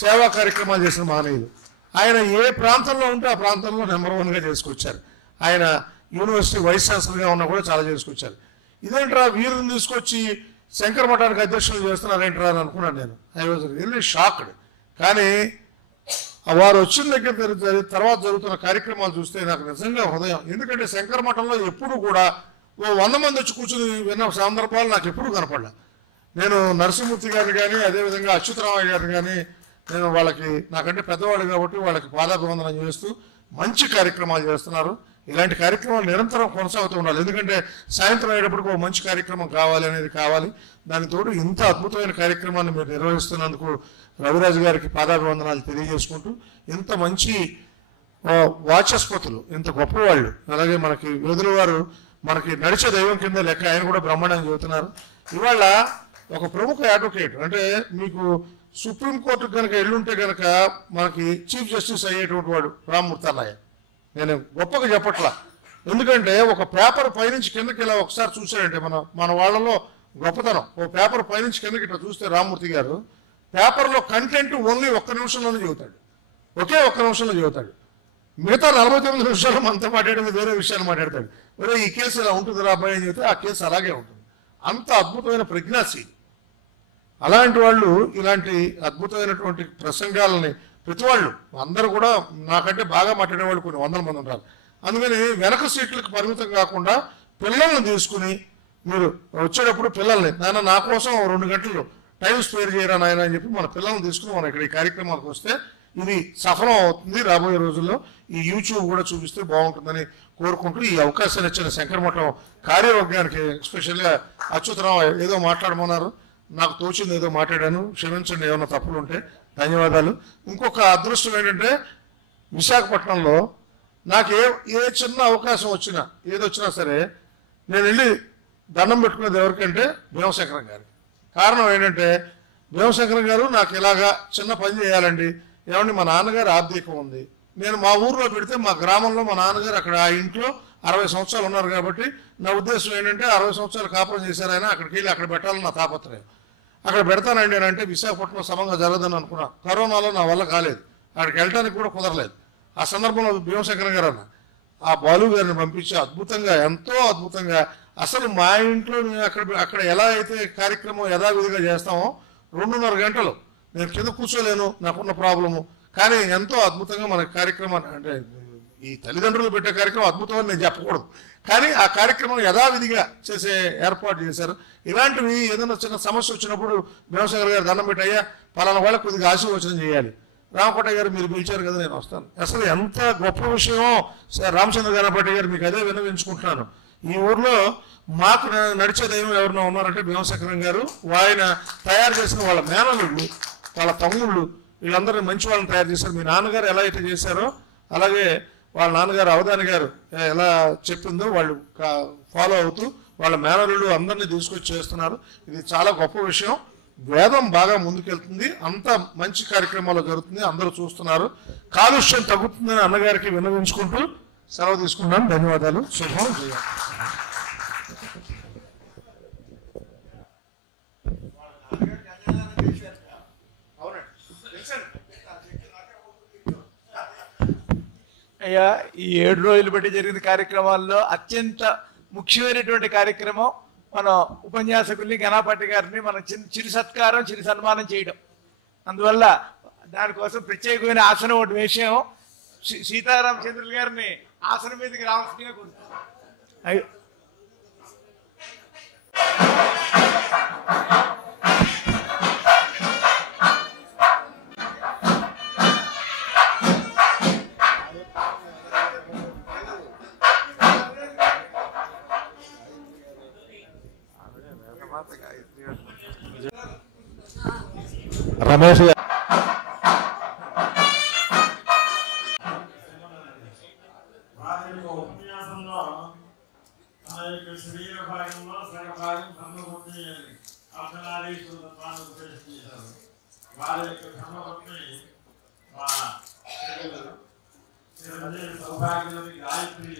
సేవా కార్యక్రమాలు చేసిన మహనీయులు. ఆయన ఏ ప్రాంతంలో ఉంటే ఆ ప్రాంతంలో నెంబర్ 1గా చేసుకొచ్చారు. ఆయన యూనివర్సిటీ వైస్ ఛాన్సలర్గా ఉన్నా కూడా చాలా చేసుకొచ్చారు. ఇదేంట్రా వీరిని తీసుకొచ్చి శంకర మఠానికి అధ్యక్షులు చేస్తున్నారేంట్రా అని అనుకున్నాను నేను. I was really shocked. కానీ వారు వచ్చిన దగ్గర తర్వాత జరుగుతున్న కార్యక్రమాలు చూస్తే నాకు నిజంగా హృదయం, ఎందుకంటే శంకర మఠంలో ఎప్పుడు కూడా 100 మంది వచ్చి కూర్చుని విన్న సందర్భాలు నాకు ఎప్పుడు కనపడలే. నేను నరసింహమూర్తి గారిని కానీ అదేవిధంగా అచ్యుతరామయ్య గారిని కానీ నేను వాళ్ళకి, నాకంటే పెద్దవాళ్ళు కాబట్టి వాళ్ళకి పాదాభివందనం చేస్తూ మంచి కార్యక్రమాలు చేస్తున్నారు. ఇలాంటి కార్యక్రమాలు నిరంతరం కొనసాగుతూ ఉండాలి. ఎందుకంటే సాయంత్రం అయ్యేటప్పటికి ఒక మంచి కార్యక్రమం కావాలి. దానితోడు ఇంత అద్భుతమైన కార్యక్రమాన్ని మీరు నిర్వహిస్తున్నందుకు రవిరాజు గారికి పాదాభివందనాలు తెలియజేసుకుంటూ, ఇంత మంచి వాచస్పతులు, ఇంత గొప్పవాళ్ళు, అలాగే మనకి వేదుల వారు మనకి నడిచే దైవం కింద లెక్క, ఆయన కూడా బ్రహ్మాండంగా చెబుతున్నారు. ఇవాళ ఒక ప్రముఖ అడ్వకేట్, అంటే మీకు సుప్రీంకోర్టుకు కనుక ఎల్లుంటే కనుక మనకి చీఫ్ జస్టిస్ అయ్యేటువంటి వాడు రామ్మూర్తి అన్నయ్య. నేను గొప్పగా చెప్పట్లా, ఎందుకంటే ఒక పేపర్ పైనుంచి కిందకి ఇలా ఒకసారి చూశాడంటే మన వాళ్ళలో గొప్పతనం. ఓ పేపర్ పైనుంచి కిందకి ఇట్లా చూస్తే రామ్మూర్తి గారు పేపర్లో కంటెంట్ ఓన్లీ 1 నిమిషంలోనే చెబుతాడు, ఒకే 1 నిమిషంలో చెబుతాడు. మిగతా 49 నిమిషాలు మనతో మాట్లాడేది వేరే విషయాలు మాట్లాడతాడు. వేరే ఈ కేసు ఇలా ఉంటుంది రా అబ్బాయి అని చెబితే ఆ కేసు అలాగే ఉంటుంది. అంత అద్భుతమైన ప్రజ్ఞాశీలి. అలాంటి వాళ్ళు ఇలాంటి అద్భుతమైనటువంటి ప్రసంగాలని ప్రతి వాళ్ళు అందరూ కూడా నాకంటే బాగా మాట్లాడేవాళ్ళు కొన్ని 100 మంది ఉంటారు. అందుకని వెనక సీట్లకు పరిమితం కాకుండా పిల్లల్ని తీసుకుని మీరు వచ్చేటప్పుడు పిల్లల్ని, నాన్న నా కోసం 2 గంటలు టైం స్పేర్ చేయరా నాయన అని చెప్పి మన పిల్లల్ని తీసుకుని మనం ఇక్కడ ఈ కార్యక్రమాలకు వస్తే ఇది సఫలం అవుతుంది. రాబోయే రోజుల్లో ఈ యూట్యూబ్ కూడా చూపిస్తే బాగుంటుందని కోరుకుంటూ ఈ అవకాశాన్ని ఇచ్చిన శంకర మఠం కార్యవర్గానికి, ఎస్పెషల్గా అచ్యుతరావు ఏదో మాట్లాడమన్నారు, నాకు తోచింది ఏదో మాట్లాడాను, క్షమించండి ఏమైనా తప్పులు ఉంటే. ధన్యవాదాలు. ఇంకొక అదృష్టం ఏంటంటే విశాఖపట్నంలో నాకు ఏ చిన్న అవకాశం వచ్చినా ఏదొచ్చినా సరే నేను వెళ్ళి దండం పెట్టుకునేది ఎవరికంటే భీమశంకరం గారికి. కారణం ఏంటంటే భీమశంకరం గారు నాకు ఇలాగా చిన్న పని చేయాలండి, ఏమండి మా నాన్నగారు ఆర్థికం ఉంది, నేను మా ఊర్లో పెడితే మా గ్రామంలో మా నాన్నగారు అక్కడ ఆ ఇంట్లో 60 సంవత్సరాలు ఉన్నారు కాబట్టి నా ఉద్దేశం ఏంటంటే 60 సంవత్సరాలు కాపురం చేశారు ఆయన, అక్కడికి వెళ్ళి అక్కడ పెట్టాలని నా తాపత్రయం. అక్కడ పెడతానండి అని అంటే విశాఖపట్నం సమంగా జరగదని అనుకున్నా. కరోనాలో నా వల్ల కాలేదు, అక్కడికి వెళ్ళడానికి కూడా కుదరలేదు. ఆ సందర్భంలో భీమశంకరం గారు అన్న ఆ బాలు గారిని పంపించి అద్భుతంగా, ఎంతో అద్భుతంగా, అసలు మా ఇంట్లో అక్కడ ఎలా అయితే కార్యక్రమం యథావిధిగా చేస్తామో 2.5 గంటలు నేను కింద కూర్చోలేను, నాకున్న ప్రాబ్లము, కానీ ఎంతో అద్భుతంగా మన కార్యక్రమాన్ని, అంటే ఈ తల్లిదండ్రులు పెట్టే కార్యక్రమం అద్భుతం అని నేను చెప్పకూడదు, కానీ ఆ కార్యక్రమం యథావిధిగా చేసే ఏర్పాటు చేశారు. ఇలాంటివి ఏదైనా చిన్న సమస్య వచ్చినప్పుడు భీమశంకర్ గారు దండం పెట్టి, అయ్యా పలానా వాళ్ళకి కొద్దిగా ఆశీర్వచనం చేయాలి, రామకోటయ్య గారు మీరు పిలిచారు కదా నేను వస్తాను. అసలు ఎంత గొప్ప విషయం రామచంద్ర గణపతి గారు, మీకు అదే విన్నవించుకుంటున్నాను. ఈ ఊర్లో మాకు నడిచే దైవం ఎవరైనా ఉన్నారంటే భీమశంకరం గారు. ఆయన తయారు చేసిన వాళ్ళ మేనలుళ్ళు, వాళ్ళ తమ్ముళ్ళు, వీళ్ళందరినీ మంచి వాళ్ళని తయారు చేశారు. మీ నాన్నగారు ఎలా అయితే చేశారో అలాగే వాళ్ళ నాన్నగారు అవధాని గారు ఎలా చెప్పిందో వాళ్ళు ఫాలో అవుతూ వాళ్ళ మేనలుళ్ళు అందరినీ తీసుకొచ్చి చేస్తున్నారు. ఇది చాలా గొప్ప విషయం. వేదం బాగా ముందుకెళ్తుంది, అంత మంచి కార్యక్రమాలు జరుగుతుంది, అందరూ చూస్తున్నారు. కాలుష్యం తగ్గుతుందని అన్నగారికి విన్నవించుకుంటూ సెలవు తీసుకున్నాను. ధన్యవాదాలు. శుభం. జయ. అయ్యా, ఈ 7 రోజులు బట్టి జరిగిన కార్యక్రమాల్లో అత్యంత ముఖ్యమైనటువంటి కార్యక్రమం మన ఉపన్యాసకుల్ని గణపతి గారిని మనం చిరు సత్కారం, చిరు సన్మానం చేయడం. అందువల్ల దానికోసం ప్రత్యేకమైన ఆసనం ఒకటి విషయం సీతారామచంద్రులు గారిని ఆసనం మీదకి రావాల్సిందిగా కోరుతున్నాను. రమేష్ గారు వారి యొక్క ఉపన్యాసంలో మన యొక్క శరీర భాగంలో సగ భాగం కర్మభక్తి అర్ధనారీశ్వరత్వాన్ని ఉపదేశం చేశారు. వారి యొక్క కర్మభక్తి మా చిరంజీవి సౌభాగ్యవతి గాయత్రి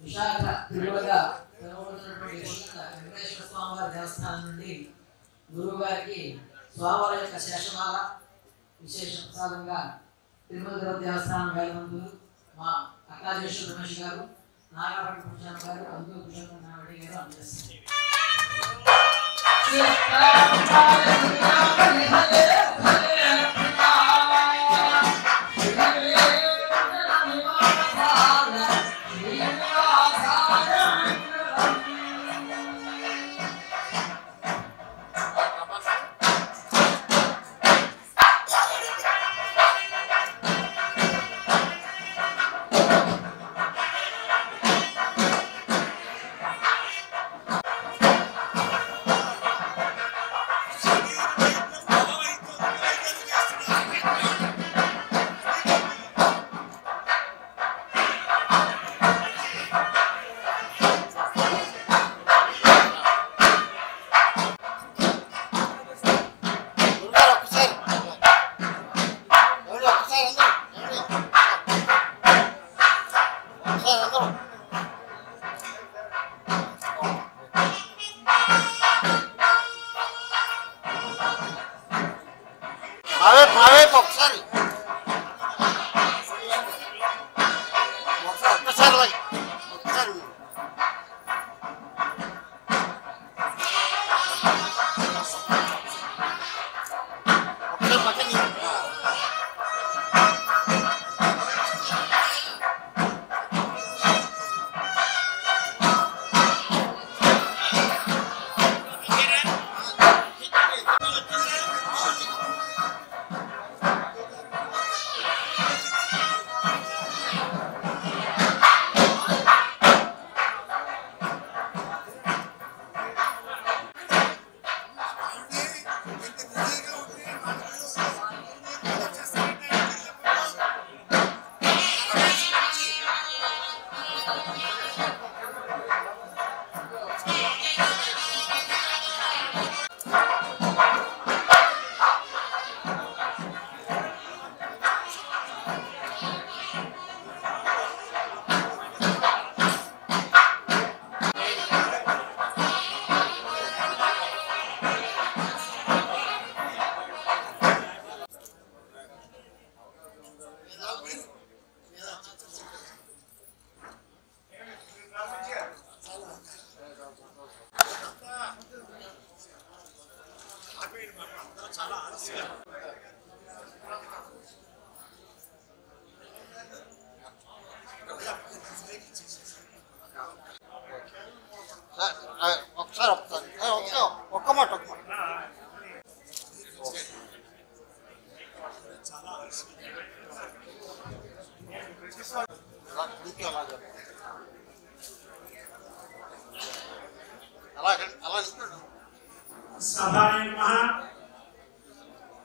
విశాఖ తిరుమలగా తెలవబడుతున్నటువంటి వెంకటేశ్వర స్వామివారి దేవస్థానం నుండి గురువు గారికి స్వామివారి యొక్క శేషమాల విశేష ప్రసాదంగా తిరుమల దేవస్థానం వేలందు మా అక్కాజేశ్వర రమేష్ గారు, నాగాపట్టి భూషణ్ గారు, అందుకు భూషణ్ నాగడి గారు అందజేస్తారు.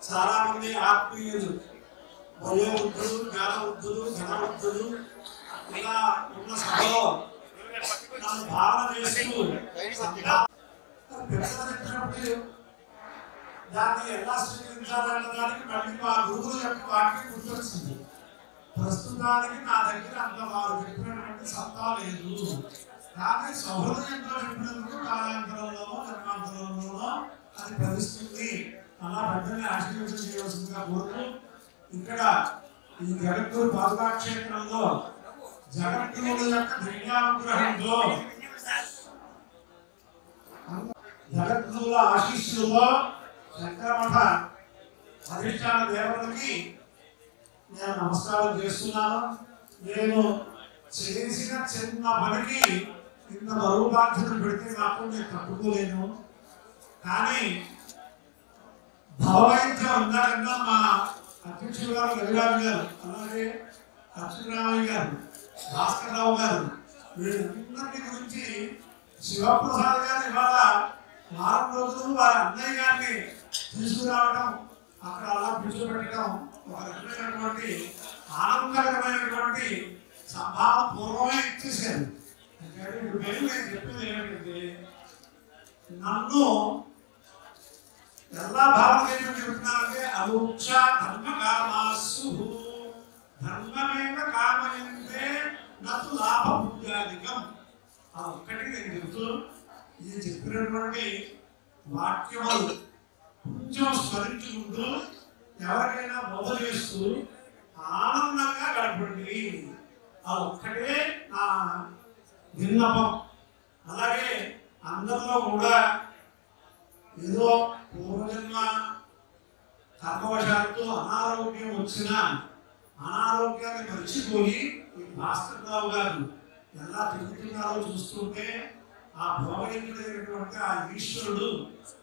చాలా మంది ఆత్మీయులు వయోవృద్ధులు, జ్ఞానవృద్ధులు, ఘనవృద్ధులు ఇలా ఉన్న సభలో నన్ను భావన చేస్తూ పెద్దప్పుడు దాన్ని ఎలా స్వీకరించాలన్న దానికి మళ్ళీ మా గురువుల యొక్క వాక్యం గుర్తొచ్చింది. ప్రస్తుతానికి నా దగ్గర అంత వారు చెప్పినటువంటి సత్తా లేదు, కానీ సౌహృదయంతో చెప్పినందుకు కాలాంతరంలోనో జన్మాంతరంలోనో అది ఫలిస్తుంది. అలా వెంటనే ఆశీర్వచనం చేయవలసిందిగా కోరుతూ ఇక్కడ ఈ జగద్గురు పాదుకాక్షేత్రంలో జగద్గురువుల యొక్క దివ్యానుగ్రహంతో జగద్గురువుల ఆశీస్సులతో శంకరమఠ అధిష్టాన దేవతకి నేను నమస్కారం చేస్తున్నాను. నేను చేసిన చిన్న పనికి ఇంత బరువు బాధ్యతలు పెడితే నాకు నేను తప్పుకోలేను. కానీ భవవైద్యం ఉన్నారన్నా మా అధ్యక్షులు గారు రవిరాజు గారు, అలాగే అచ్యుతరామయ్య గారు, భాస్కర్ రావు గారు, వీళ్ళందరి గురించి శివప్రసాద్ గారు ఇవాళ వారం రోజులు వారి అన్నయ్య గారిని తీసుకురావడం, అక్కడ అలా కూర్చోబెట్టడం ఒక రకమైనటువంటి ఆనందకరమైనటువంటి సంభావన పూర్వమే ఇచ్చేసారు. ఇప్పుడు నేను చెప్పేది ఏమిటంటే, నన్ను ఎలా భావన చేయడం చెబుతున్నారంటే అమోక్ష ధర్మ కామాసు ధర్మమేవ కామయంతే నతు లాభ పూజాదికం. అది ఒక్కటి నేను చెబుతూ ఇది చెప్పినటువంటి వాక్యములు కొంచెం స్మరించుకుంటూ ఎవరికైనా బోధ చేస్తూ ఆనందంగా గడపండి. అది ఒక్కటే నా విన్నపం. అలాగే అందరిలో కూడా ఏదో పూర్వజన్మ కర్మవశాలతో అనారోగ్యం వచ్చిన అనారోగ్యాన్ని మర్చిపోయి ఈ భాస్కర్ రావు గారు ఎలా తిరుగుతున్నారో చూస్తుంటే ఆ భోగయుడైనటువంటి ఆ ఈశ్వరుడు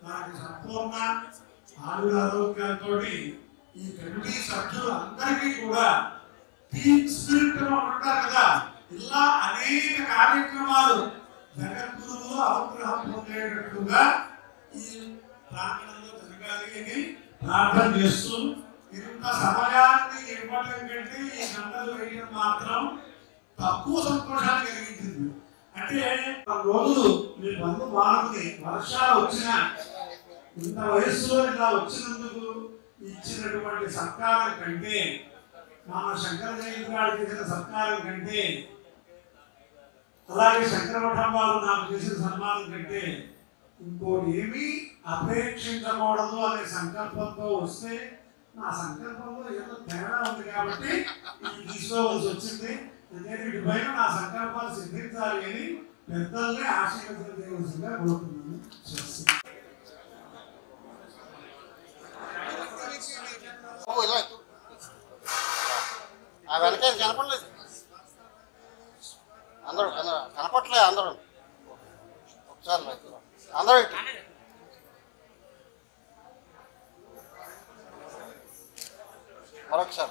వారికి సంపూర్ణ ఆరోగ్యాలతో ఈ కమిటీ సభ్యులు అందరికీ కూడా టీమ్ స్పిరిట్ ఉంటారు కదా, ఇలా అనేక కార్యక్రమాలు జగద్గురువులు అనుగ్రహం పొందేటట్టుగా ఈ ప్రాంగణంలో జరగాలి అని ప్రార్థన చేస్తూ, ఇంత సమయాన్ని ఇవ్వటం కంటే ఈ గంటలు వేయడం మాత్రం తక్కువ సంతోషాన్ని కలిగించింది. అంటే రోజులు మీ బంధు మానవుని వర్షాలు వచ్చిన ఇంత వయస్సులో ఇలా వచ్చినందుకు ఇచ్చినటువంటి సత్కారం కంటే, మన శంకర జయంతి గారు చేసిన సత్కారం కంటే, అలాగే శంకరమఠం వారు నాకు చేసిన సన్మానం కంటే ఇంకోటి ఏమీ అపేక్షించకూడదు అనే సంకల్పంతో వస్తే నా సంకల్పంలో ఏదో తేడా ఉంది కాబట్టి తీసుకోవాల్సి వచ్చింది. అంటే వీటి పైన నా సంకల్పాలు సిద్ధించాలి అని పెద్దల్ని ఆశీర్వదించవలసిందిగా కోరుతున్నాను. వెనకే కనపడలేదు, అందరూ కనపట్లేదు, అందరూ ఒకసారి అందరూ మరొకసారి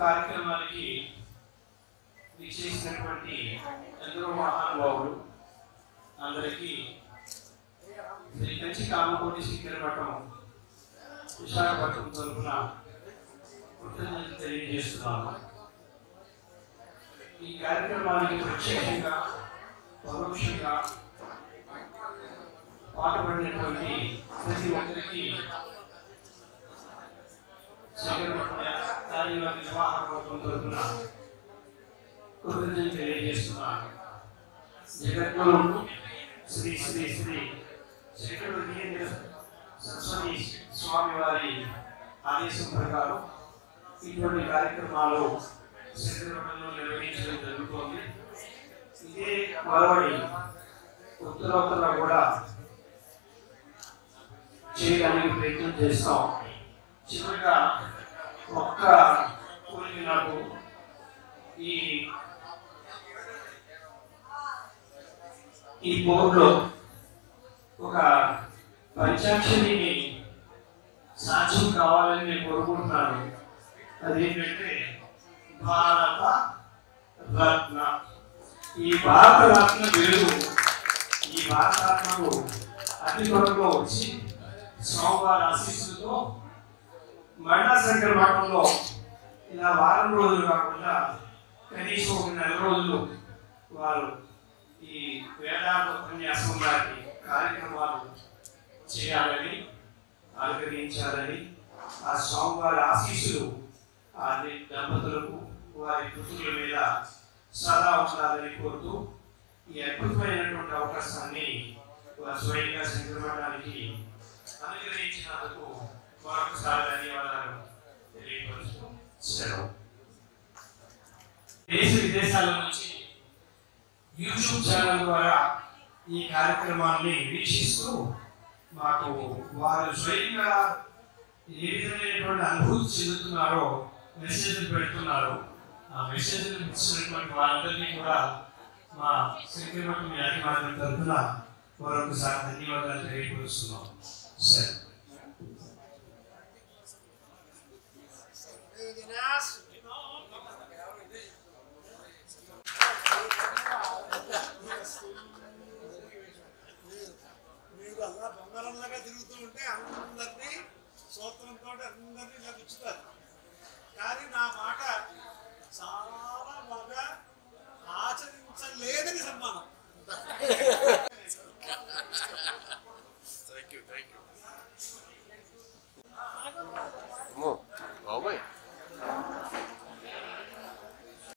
కార్యక్రమానికి విచ్చేసినటువంటి ఎందరో మహానుభావులు అందరికీ శ్రీ కంచి కామకోటి శిఖర మఠం విశాఖపట్నం తరఫున కృతజ్ఞతలు తెలియజేస్తున్నాను. ఈ కార్యక్రమానికి ప్రత్యేకంగా పరోక్షంగా పాటుపడినటువంటి ప్రతి ఒక్కరికి శిఖర మఠం కార్యవర్గ నిర్వాహకవర్గం తరఫున కృతజ్ఞతలు తెలియజేస్తున్నాను. జగద్గురు శ్రీ శ్రీ శ్రీ శేఖర సరస్వతి స్వామి వారి ఆదేశం ప్రకారం ఇటువంటి కార్యక్రమాలు శంకరమఠంలో నిర్వహించడం జరుగుతోంది. ఇదే మరవడి ఉత్తరోత్తర కూడా చేయడానికి ప్రయత్నం చేస్తాం. చివరిగా ఒక్క కోరిక నాకు ఈ బోర్డులో ఒక పంచాక్షరిని సాధ్యం కావాలని నేను కోరుకుంటున్నాను. అదేంటంటే భారత రత్న. ఈ భారత రత్న వెలుగు ఈ భారత రత్నకు అతి త్వరలో వచ్చి స్వామివారి ఆశీస్సులతో మళ్ళా శంకర మఠంలో ఇలా వారం రోజులు కాకుండా కనీసం ఒక నెల రోజులు వారు ఈ వేదాంత ఉపన్యాసం లాంటి కార్యక్రమాలు చేయాలని ఆగ్రహించాలని ఆ స్వామివారి ఆశీస్సులు ఆ దంపతులకు వారి పుత్రుల మీద సదా ఉండాలని కోరుతూ ఈ అద్భుతమైనటువంటి అవకాశాన్ని వారు స్వయంగా శంకరమఠానికి అనుగ్రహించినందుకు మరొకసారి ధన్యవాదాలు తెలియపరుస్తూ సెలవు. దేశ విదేశాల నుంచి యూట్యూబ్ ఛానల్ ద్వారా ఈ కార్యక్రమాన్ని వీక్షిస్తూ మాకు వారు స్వయంగా ఏ విధమైనటువంటి అనుభూతి చెందుతున్నారో మెసేజ్లు పెడుతున్నారు. ఆ మెసేజ్లు ఇచ్చినటువంటి వారందరినీ కూడా మా శంకరమఠం యాజమాన్యం తరఫున మరొకసారి ధన్యవాదాలు తెలియపరుస్తున్నాం. సరే.